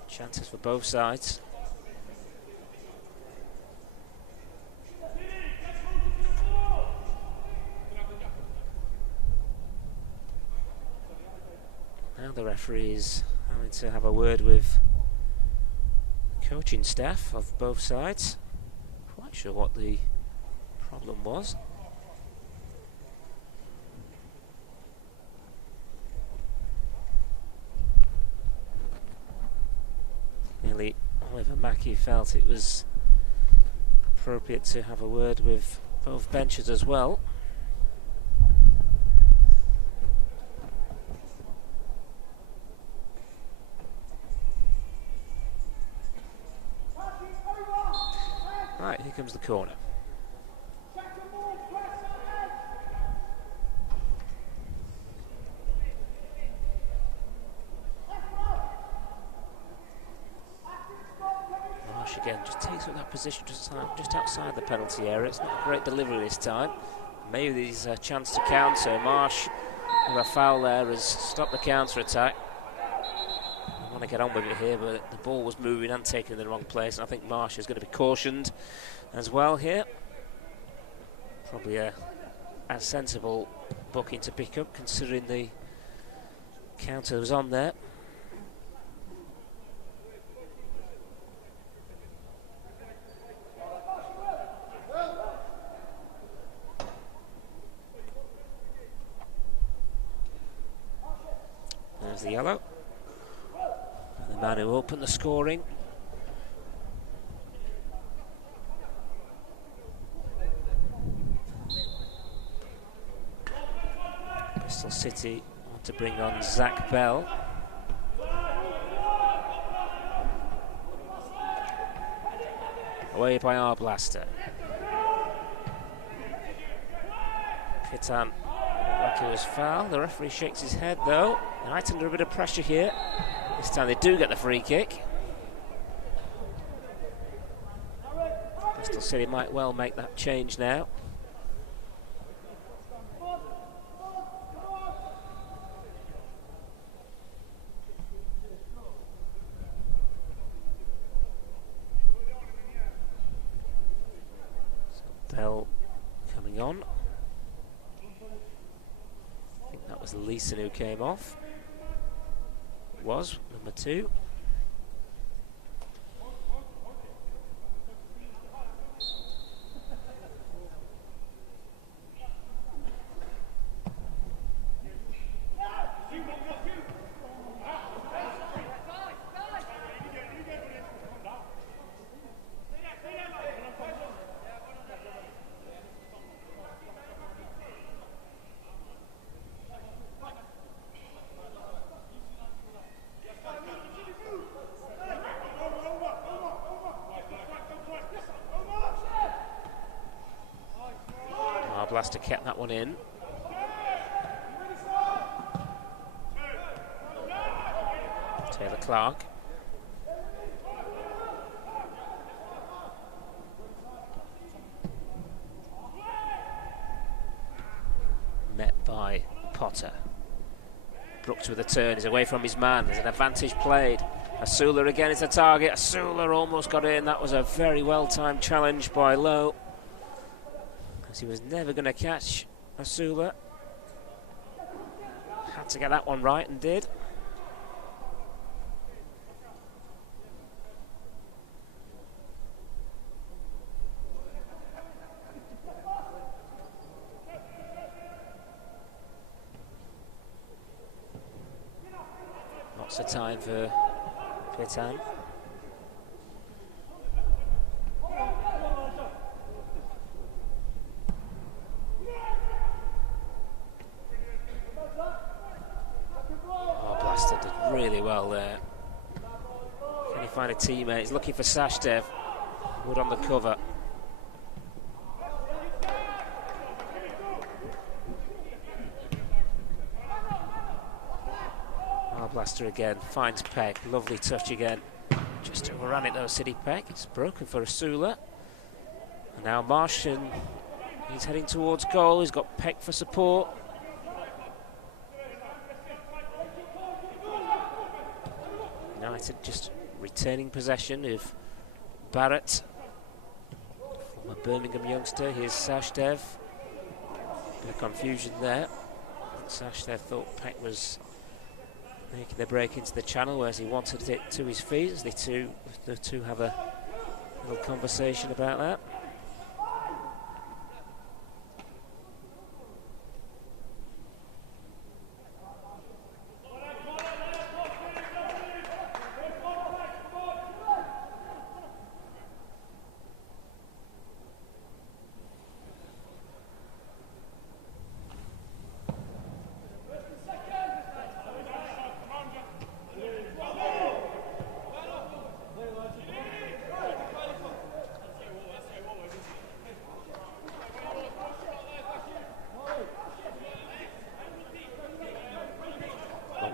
Chances for both sides. Now the referee is having to have a word with the coaching staff of both sides. Quite sure what the problem was. Nearly Oliver Mackey felt it was appropriate to have a word with both benches as well. Right, here comes the corner. Again, just takes up that position just outside the penalty area. It's not a great delivery this time. Maybe there's a chance to counter. Marsh, with a foul there, has stopped the counter-attack. I want to get on with it here, but the ball was moving and taken in the wrong place, and I think Marsh is going to be cautioned as well here. Probably a sensible booking to pick up, considering the counter was on there. There's the yellow. The man who opened the scoring. Bristol City want to bring on Zach Bell. away by Arblaster. Pitan looked like he was foul. The referee shakes his head though. United under a bit of pressure here. This time they do get the free kick. Bristol City might well make that change now. Bell coming on. I think that was Leeson who came off. It was number 2. Blaster kept that one in. Taylor Clark. Met by Potter. Brooks with a turn, he's away from his man, there's an advantage played. Asula again is the target, Asula almost got in, that was a very well timed challenge by Lowe. He was never going to catch Asula. Had to get that one right and did. Lots of time for Pitan. Really well there. Can he find a teammate? He's looking for Sashdev. Wood on the cover. Blaster again. Finds Peck. Lovely touch again. Just overran it though, City Peck. It's broken for Asula. And now Martian. He's heading towards goal. He's got Peck for support. United just retaining possession of Barrett, former Birmingham youngster. Here's Sashdev. Bit of confusion there. Sashdev thought Peck was making the break into the channel, whereas he wanted it to his feet. As the two have a little conversation about that.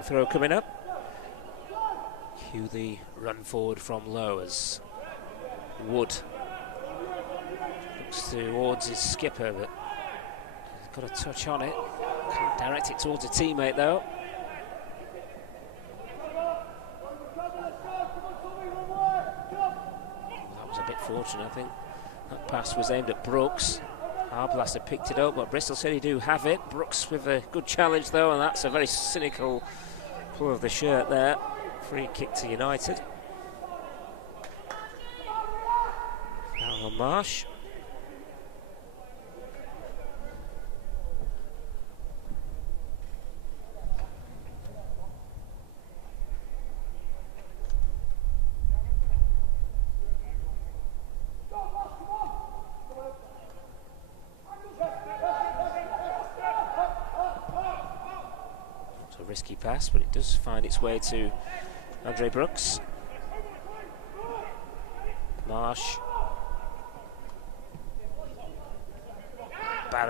Throw coming up. Cue the run forward from Lowe as Wood looks towards his skipper, but he's got a touch on it. Can't direct it towards a teammate though. That was a bit fortunate, I think. That pass was aimed at Brooks. Arblaster picked it up, but Bristol City do have it. Brooks with a good challenge though, and that's a very cynical pull of the shirt there. Free kick to United. Foul on Marsh. Risky pass, but it does find its way to Andre Brooks. Marsh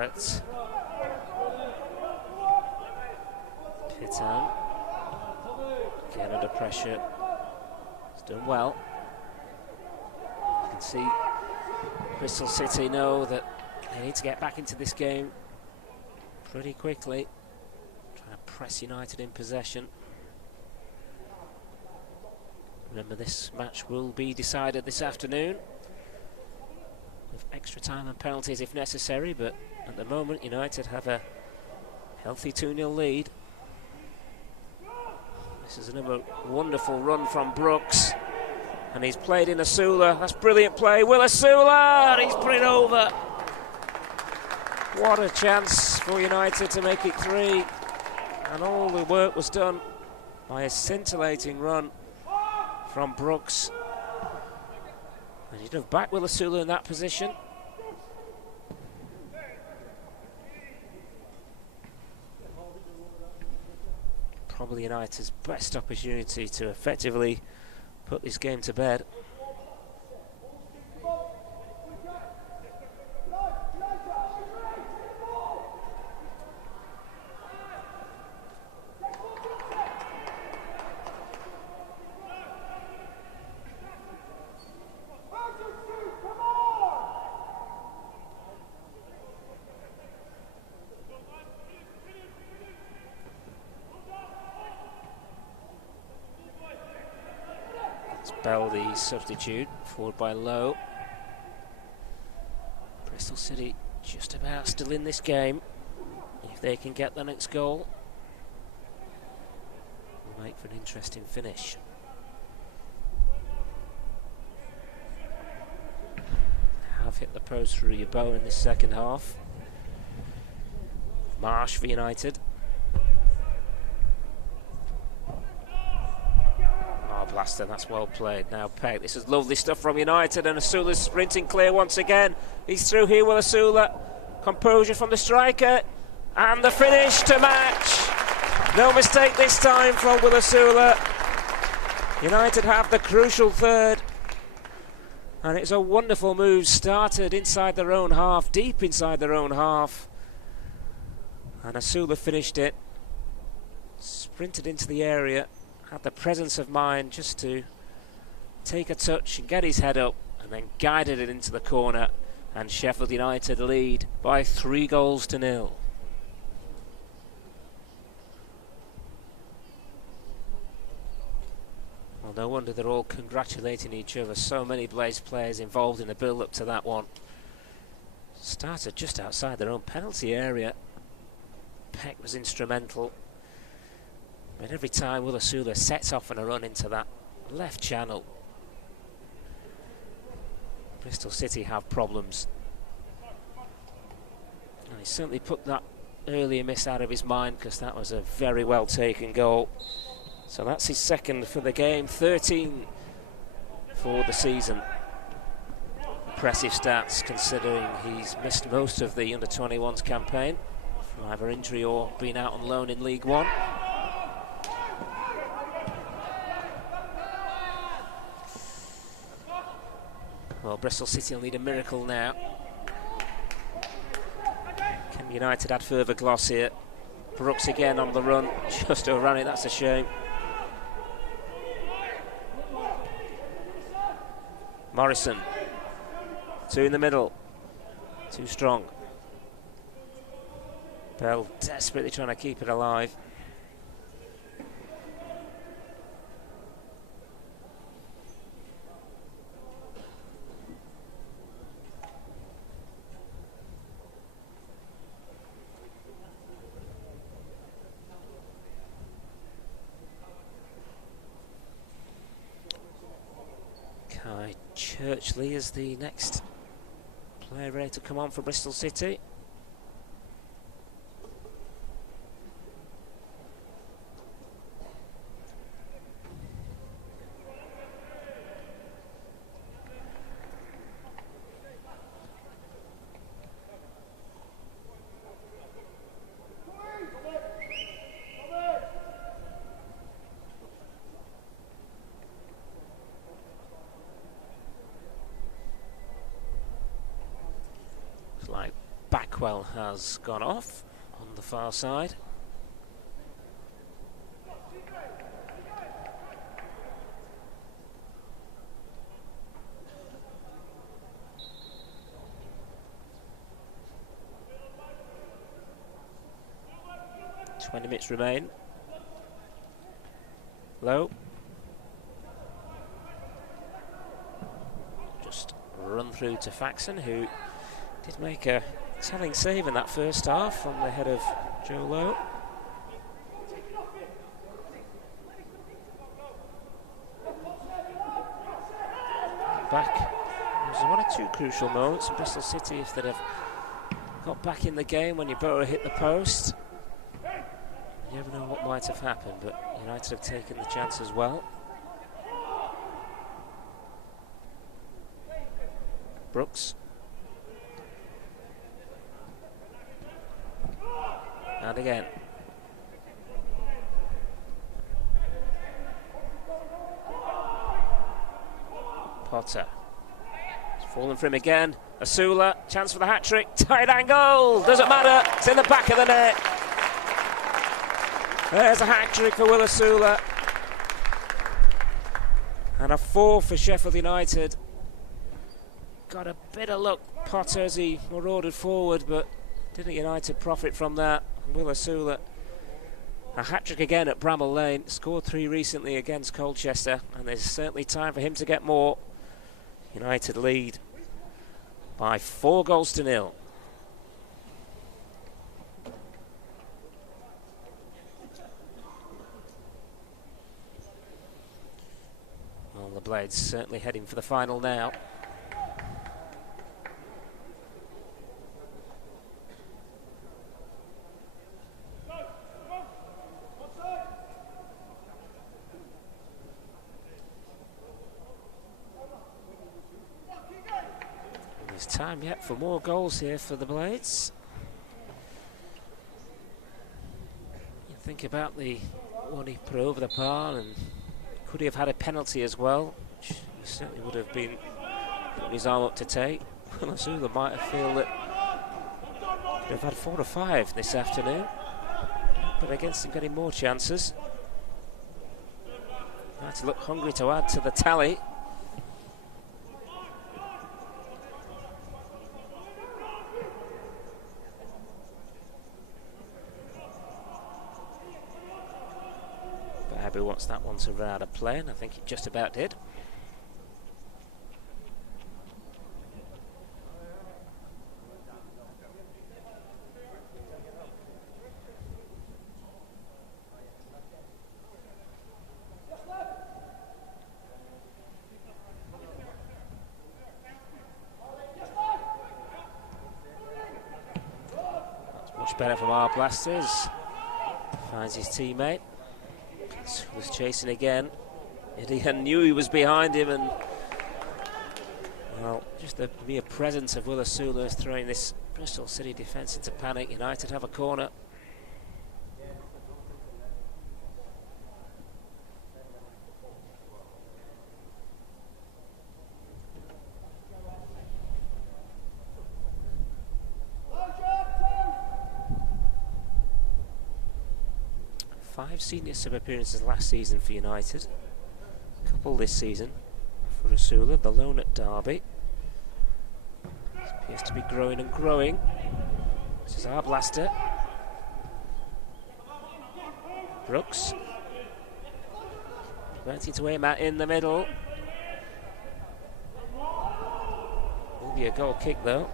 Barrett. Pitan. Again under pressure. He's done well. You can see Bristol City know that they need to get back into this game pretty quickly. Trying to press United in possession. Remember, this match will be decided this afternoon with extra time and penalties if necessary, but at the moment United have a healthy 2-0 lead. This is another wonderful run from Brooks, and he's played in Asula. That's brilliant play. Will Asula, and he's put it over. What a chance for United to make it 3, and all the work was done by a scintillating run from Brooks. And you'd have backed Will Asula in that position. Probably United's best opportunity to effectively put this game to bed. Bell, the substitute, forward by Lowe. Bristol City just about still in this game. If they can get the next goal, will make for an interesting finish. Have hit the post through your bow in this second half. Marsh for United. Blaster, that's well played. Now Pegg, this is lovely stuff from United, and Asula's sprinting clear once again. He's through here with Asula. Composure from the striker, and the finish to match. No mistake this time from Will Asula. United have the crucial third, and it's a wonderful move. Started inside their own half, deep inside their own half, and Asula finished it. Sprinted into the area. Had the presence of mind just to take a touch and get his head up, and then guided it into the corner, and Sheffield United lead by 3-0. Well, no wonder they're all congratulating each other. So many Blaze players involved in the build-up to that one. Started just outside their own penalty area. Peck was instrumental. But every time Will Asula sets off on a run into that left channel, Bristol City have problems. And he certainly put that earlier miss out of his mind, because that was a very well taken goal. So that's his second for the game, 13 for the season. Impressive stats considering he's missed most of the under-21s campaign from either injury or being out on loan in League One. Well, Bristol City will need a miracle now. Can United add further gloss here? Brooks again on the run, just overran it, that's a shame. Morrison, 2 in the middle, too strong. Bell desperately trying to keep it alive. Churchley is the next player ready to come on for Bristol City. Quell has gone off on the far side. Minutes remain. Low. Just run through to Faxon, who did make a telling save in that first half from the head of Joe Lowe. Back. There's one or two crucial moments in Bristol City if they'd have got back in the game when Yeboah hit the post. You never know what might have happened, but United have taken the chance as well. Brooks. And again. Potter. It's fallen for him again. Asula, chance for the hat-trick. Tight angle, doesn't matter, it's in the back of the net. There's a hat-trick for Will Asula. And a 4 for Sheffield United. Got a bit of luck, Potter, as he marauded forward, but didn't United profit from that? Will Asula, a hat-trick again at Bramall Lane. Scored 3 recently against Colchester, and there's certainly time for him to get more. United lead by 4-0. Well, the Blades certainly heading for the final now. There's time yet for more goals here for the Blades. You think about the one he put over the bar, and could he have had a penalty as well, which he certainly would have been putting his arm up to take. Well, Asula might have felt that he'd have had 4 or 5 this afternoon, but against him getting more chances. United look hungry to add to the tally. Abu wants that one to run out of play, and I think it just about did. That's much better from our Blasters. Finds his teammate. Was chasing again. Idihan knew he was behind him, and well, just the mere presence of Will Asula is throwing this Bristol City defence into panic. United have a corner. Five senior sub appearances last season for United, a couple this season for Asula, the loan at Derby. This appears to be growing and growing. This is our blaster. Brooks. Plenty to aim at in the middle. Will be a goal kick though.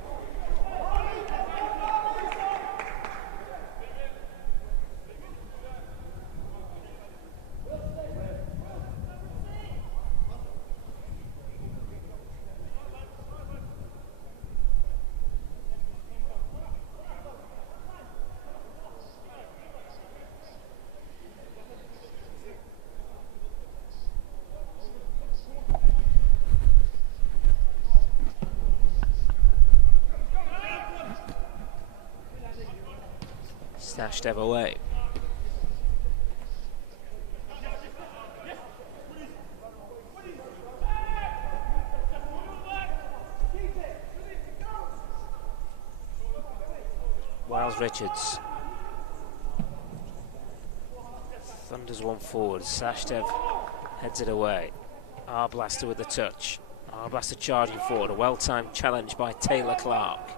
Snatched ever away. Wiles Richards. Thunders one forward. Sashdev heads it away. Arblaster with the touch. Arblaster charging forward. A well-timed challenge by Taylor Clark.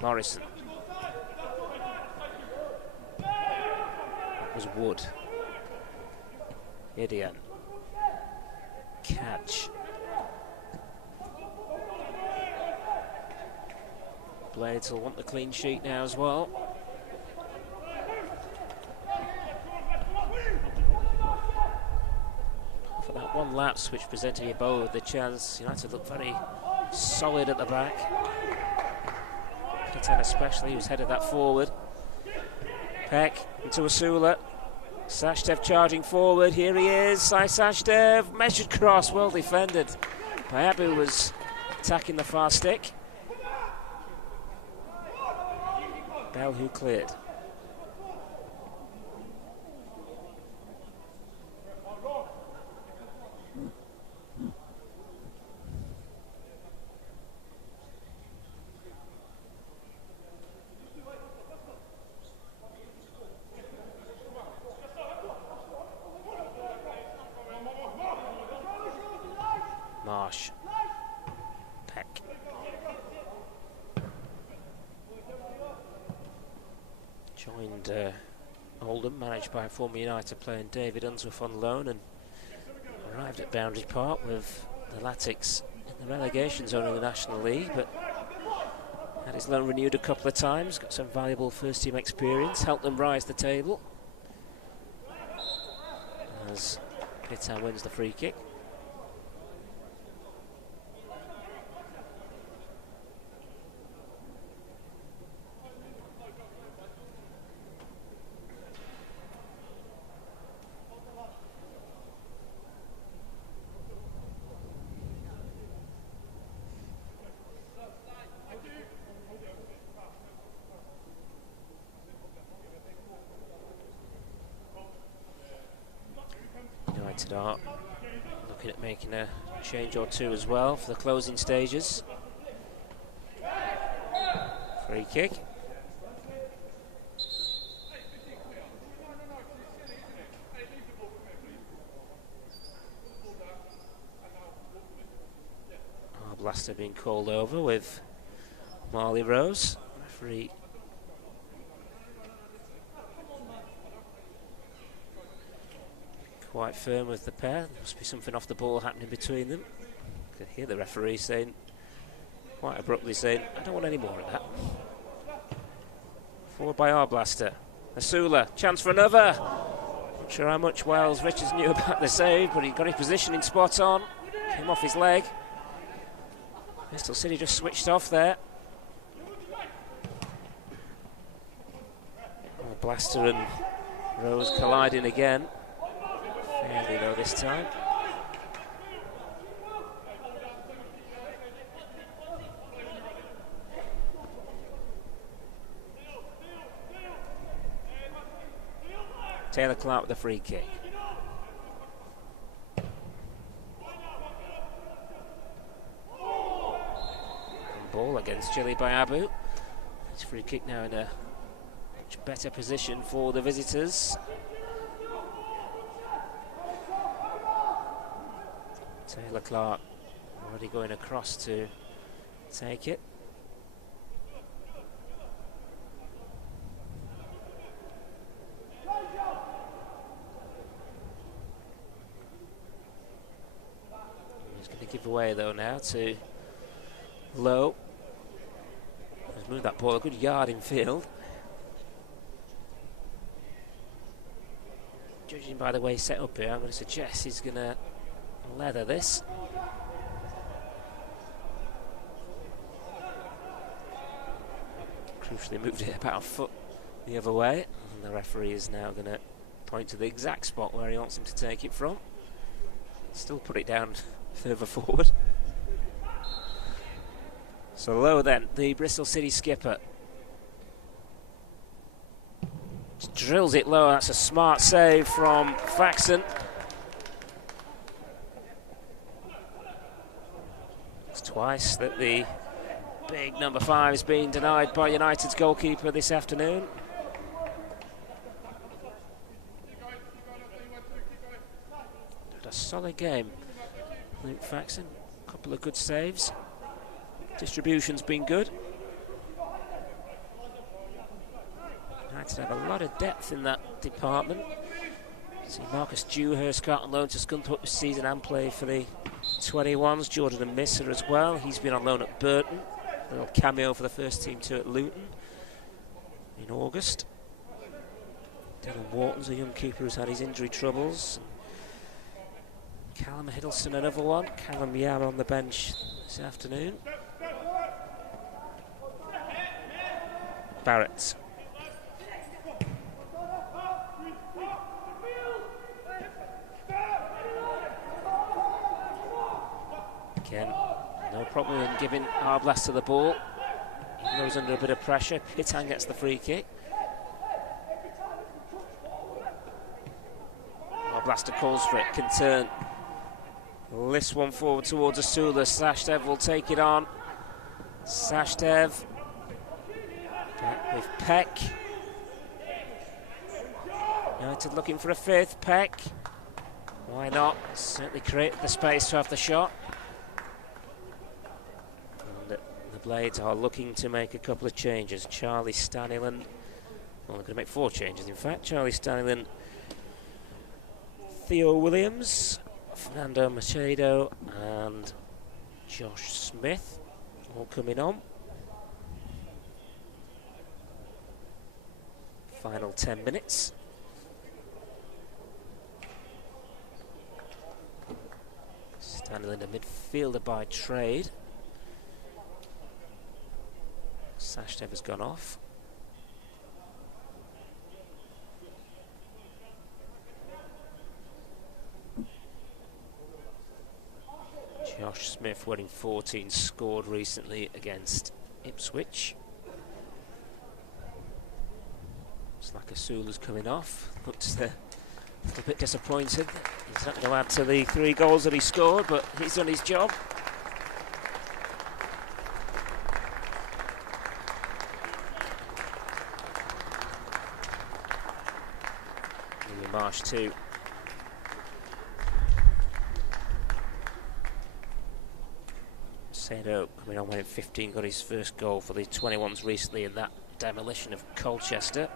Morrison. It was Wood. Idian. Catch. Blades will want the clean sheet now as well. For that one lapse which presented Yeboah with the chance, United looked very solid at the back. Pitan especially, who's headed that forward. Peck into Asula. Sashdev charging forward, here he is, Sai Sashdev, measured cross, well defended. Bayabu was attacking the far stick. Bell who cleared. Marsh. Peck. Joined Oldham, managed by former United player David Unsworth on loan, and arrived at Boundary Park with the Latics in the relegation zone in the National League, but had his loan renewed a couple of times, got some valuable first team experience, helped them rise the table as Pitan wins the free kick. United are looking at making a change or two as well for the closing stages. Free kick. Blaster being called over with Marley Rose. Referee quite firm with the pair. There must be something off the ball happening between them. I could hear the referee saying, quite abruptly saying, I don't want any more of that. Forward by Arblaster. Asula, chance for another. Not sure how much Wiles Richards knew about the save, but he got his positioning spot on. Came off his leg. Bristol City just switched off there. Blaster and Rose colliding again. Fairly though this time. Taylor Clark with the free kick. Ball against Jilly Bayabu. It's free kick now in a much better position for the visitors. Taylor Clark already going across to take it. He's going to give away though now to Low. He's moved that ball a good yard in field. Judging by the way he's set up here, I'm going to suggest he's going to leather this. Crucially moved it about a foot the other way, and the referee is now going to point to the exact spot where he wants him to take it from. Still put it down further forward. So Low then, the Bristol City skipper. Just drills it low, that's a smart save from Faxon. It's twice that the Big number 5 has been denied by United's goalkeeper this afternoon. Had a solid game. Luke Faxon, a couple of good saves. Distribution's been good. United have a lot of depth in that department. See Marcus Dewhurst got on loan to Scunthorpe this season and play for the 21s. Jordan Misser as well. He's been on loan at Burton. A little cameo for the first team too at Luton in August. Dylan Wharton's a young keeper who's had his injury troubles. Callum Hiddleston, another one. Callum Yam on the bench this afternoon. Barrett. Again, no problem in giving Arblaster the ball. He goes under a bit of pressure. Pitan gets the free kick. Arblaster calls for it, can turn. Lifts one forward towards Asula. Sashdev will take it on. Sashdev back with Peck. United looking for a fifth. Peck. Why not? Certainly create the space to have the shot. And the Blades are looking to make a couple of changes. Charlie Staniland. Well, they're going to make 4 changes, in fact. Charlie Staniland, Theo Williams, Fernando Machado and Josh Smith all coming on. Final 10 minutes. Staniland, a midfielder by trade. Sashdev has gone off. Josh Smith, wearing 14, scored recently against Ipswich. It's like Asula's coming off. Looks a little bit disappointed. He's not going to add to the 3 goals that he scored, but he's done his job. Marsh too. Sado coming on when 15 got his first goal for the 21s recently in that demolition of Colchester.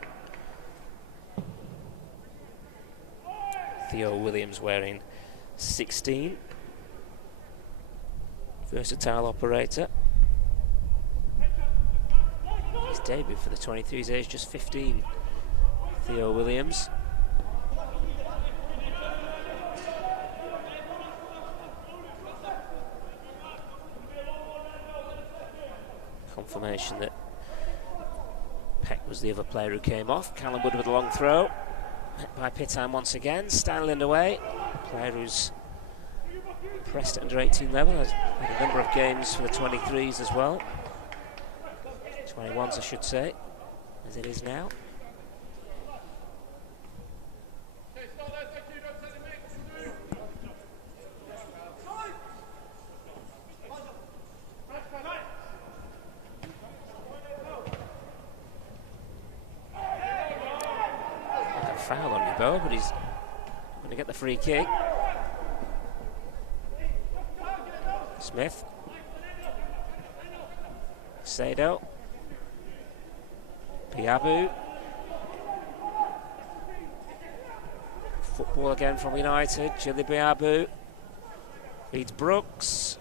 Theo Williams wearing 16. Versatile operator. His debut for the 23s, age just 15. Theo Williams. Confirmation that Peck was the other player who came off. Callum Wood with a long throw. Met by Pitan once again. Stanley away. Player who's pressed at under 18 level. Has had a number of games for the 23s as well. 21s, I should say, as it is now. Foul on Nebo, but he's going to get the free kick. Smith. Sado. Piabu. Football again from United. Chili Piabu. Feeds Brooks.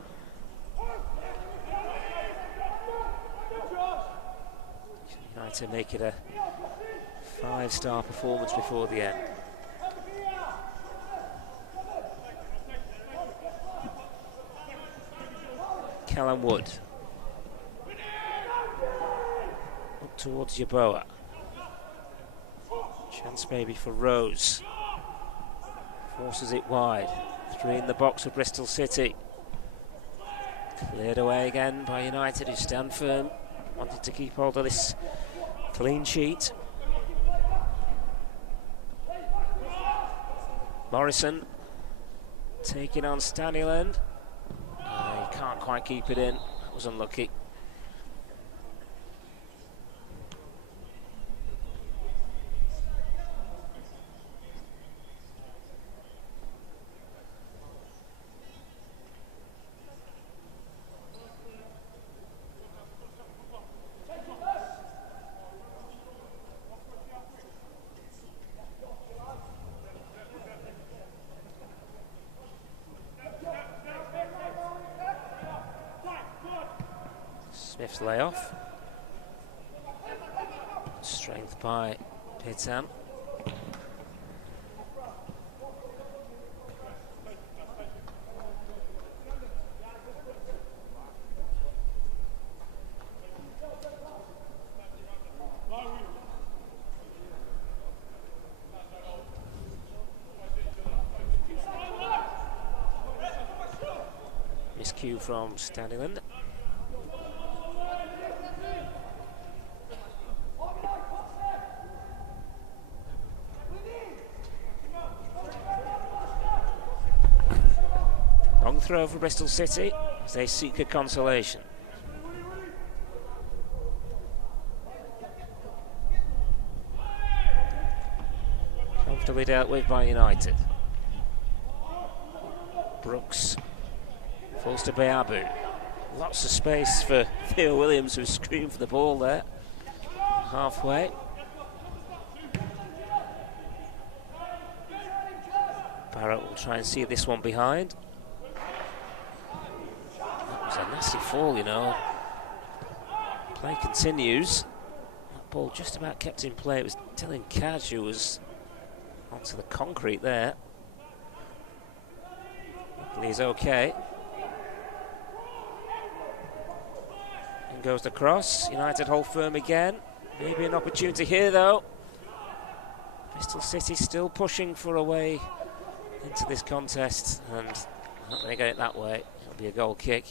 United make it a 5-star performance before the end. Callum Wood. Up towards Yeboah. Chance maybe for Rose. Forces it wide. 3 in the box of Bristol City. Cleared away again by United, who stand firm. Wanted to keep hold of this clean sheet. Morrison taking on Staniland. He can't quite keep it in. That was unlucky. Chiefs lay off. Strength by Pitam. Miscue from Staniland. Long throw for Bristol City as they seek a consolation. Comfortably dealt with by United. Brooks falls to Bayabu. Lots of space for Theo Williams, who screamed for the ball there. Halfway. Barrett will try and see this one behind. That was a nasty fall, you know. Play continues. That ball just about kept in play. It was Dylan Cadge who was onto the concrete there. Luckily he's okay. And goes the cross. United hold firm again. Maybe an opportunity here though. Bristol City still pushing for a way into this contest, and not going to get it that way. It'll be a goal kick.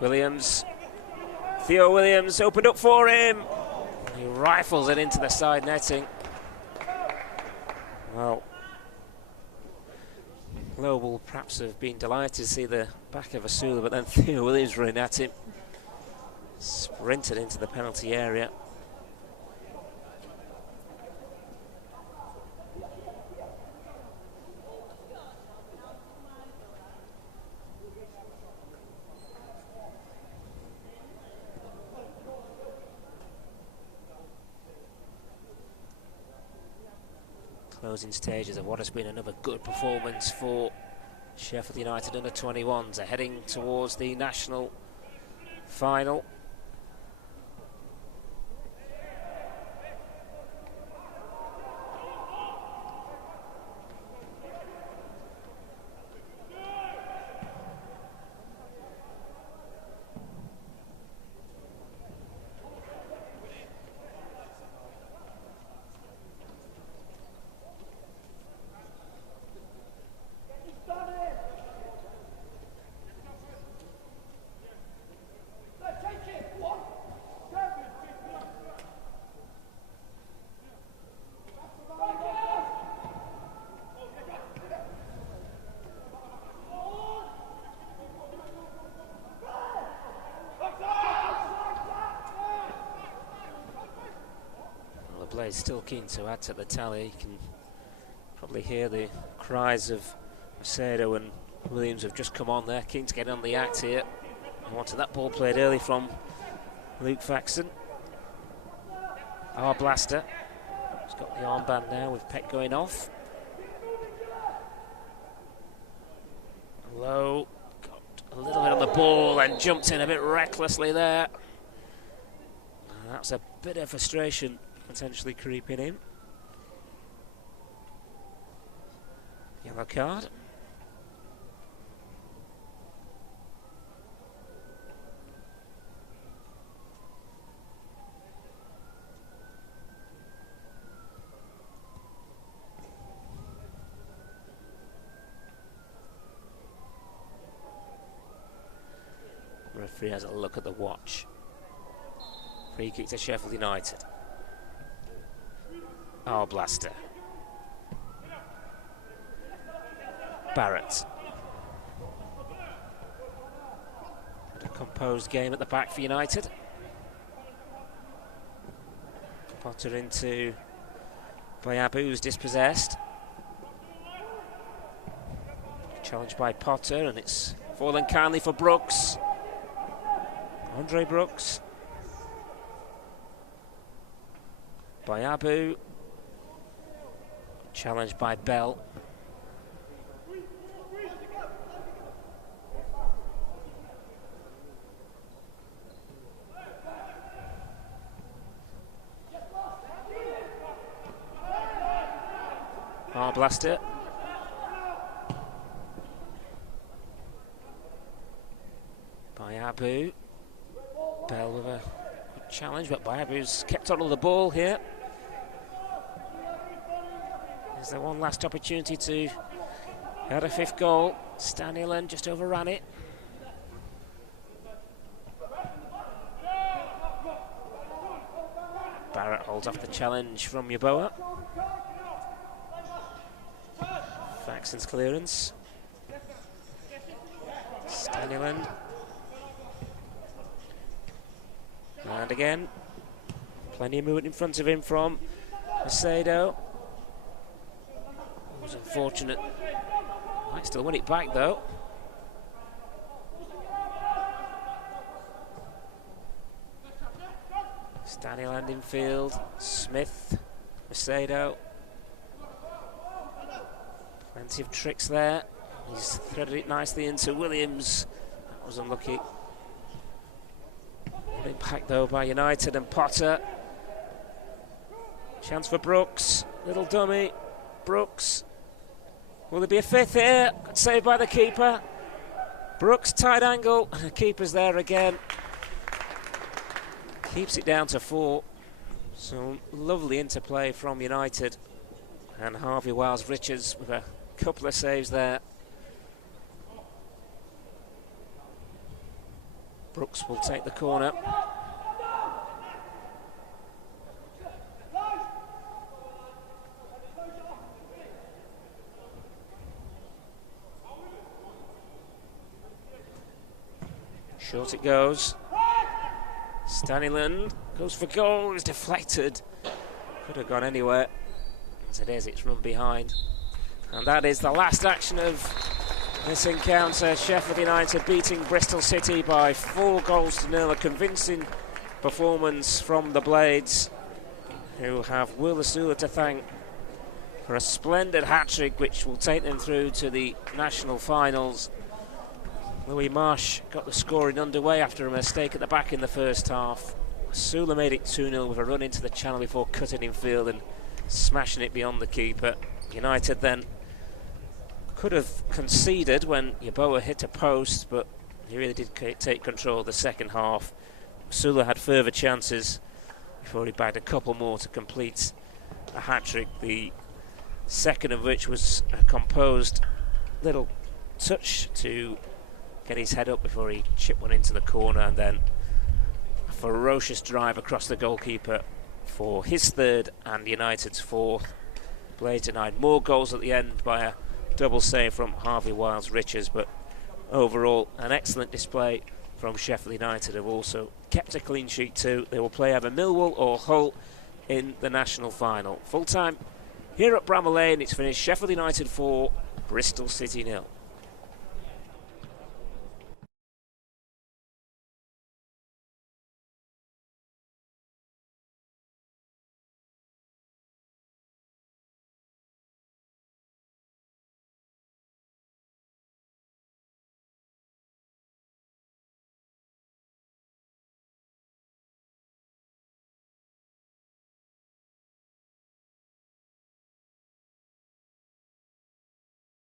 Williams, Theo Williams opened up for him. He rifles it into the side netting. Well, Lowe will perhaps have been delighted to see the back of Asula, but then Theo Williams running at him. Sprinted into the penalty area. Closing stages of what has been another good performance for Sheffield United under 21s. Are heading towards the national final. Blaze still keen to add to the tally. You can probably hear the cries of Macedo and Williams have just come on there, keen to get on the act here. I wanted that ball played early from Luke Faxon. Our blaster. He's got the armband now with Peck going off. Low got a little bit on the ball and jumped in a bit recklessly there. That's a bit of frustration potentially creeping in. Yellow card. Referee has a look at the watch. Free kick to Sheffield United. Our blaster. Barrett. A composed game at the back for United. Potter into Bayabu, who's dispossessed. Challenged by Potter, and it's fallen kindly for Brooks. Andre Brooks. By Abu. Challenged by Bell. Blaster. By Abu. Bell with a good challenge, but by Abu's kept on the ball here. Is there one last opportunity to add a fifth goal? Stanilan just overran it. Barrett holds off the challenge from Yeboah. Faxon's clearance. Stanilan. And again, plenty of movement in front of him from Macedo. It was unfortunate. Might still win it back though. Stanilan in field. Smith. Macedo. Plenty of tricks there. He's threaded it nicely into Williams. That was unlucky. Impact though by United and Potter. Chance for Brooks. Little dummy. Brooks. Will there be a fifth here? Good save by the keeper. Brooks tight angle. The keeper's there again. Keeps it down to 4. So lovely interplay from United. And Harvey Wiles-Richards with a couple of saves there. Brooks will take the corner. Short it goes. Stanilan goes for goal, is deflected. Could have gone anywhere. As it is, it's run behind. And that is the last action of this encounter. Sheffield United beating Bristol City by 4-0. A convincing performance from the Blades, who have Will Asula to thank for a splendid hat-trick which will take them through to the national finals. Louis Marsh got the scoring underway after a mistake at the back in the first half. Asula made it 2-0 with a run into the channel before cutting in field and smashing it beyond the keeper. United then could have conceded when Yeboah hit a post, but he really did take control of the second half. Asula had further chances before he bagged a couple more to complete a hat-trick, the second of which was a composed little touch to get his head up before he chipped one into the corner, and then a ferocious drive across the goalkeeper for his third and United's fourth. Blades denied more goals at the end by a double save from Harvey Wiles-Richards, but overall an excellent display from Sheffield United, who also kept a clean sheet too. They will play either Millwall or Hull in the national final. Full time here at Bramall Lane, it's finished Sheffield United 4, Bristol City 0.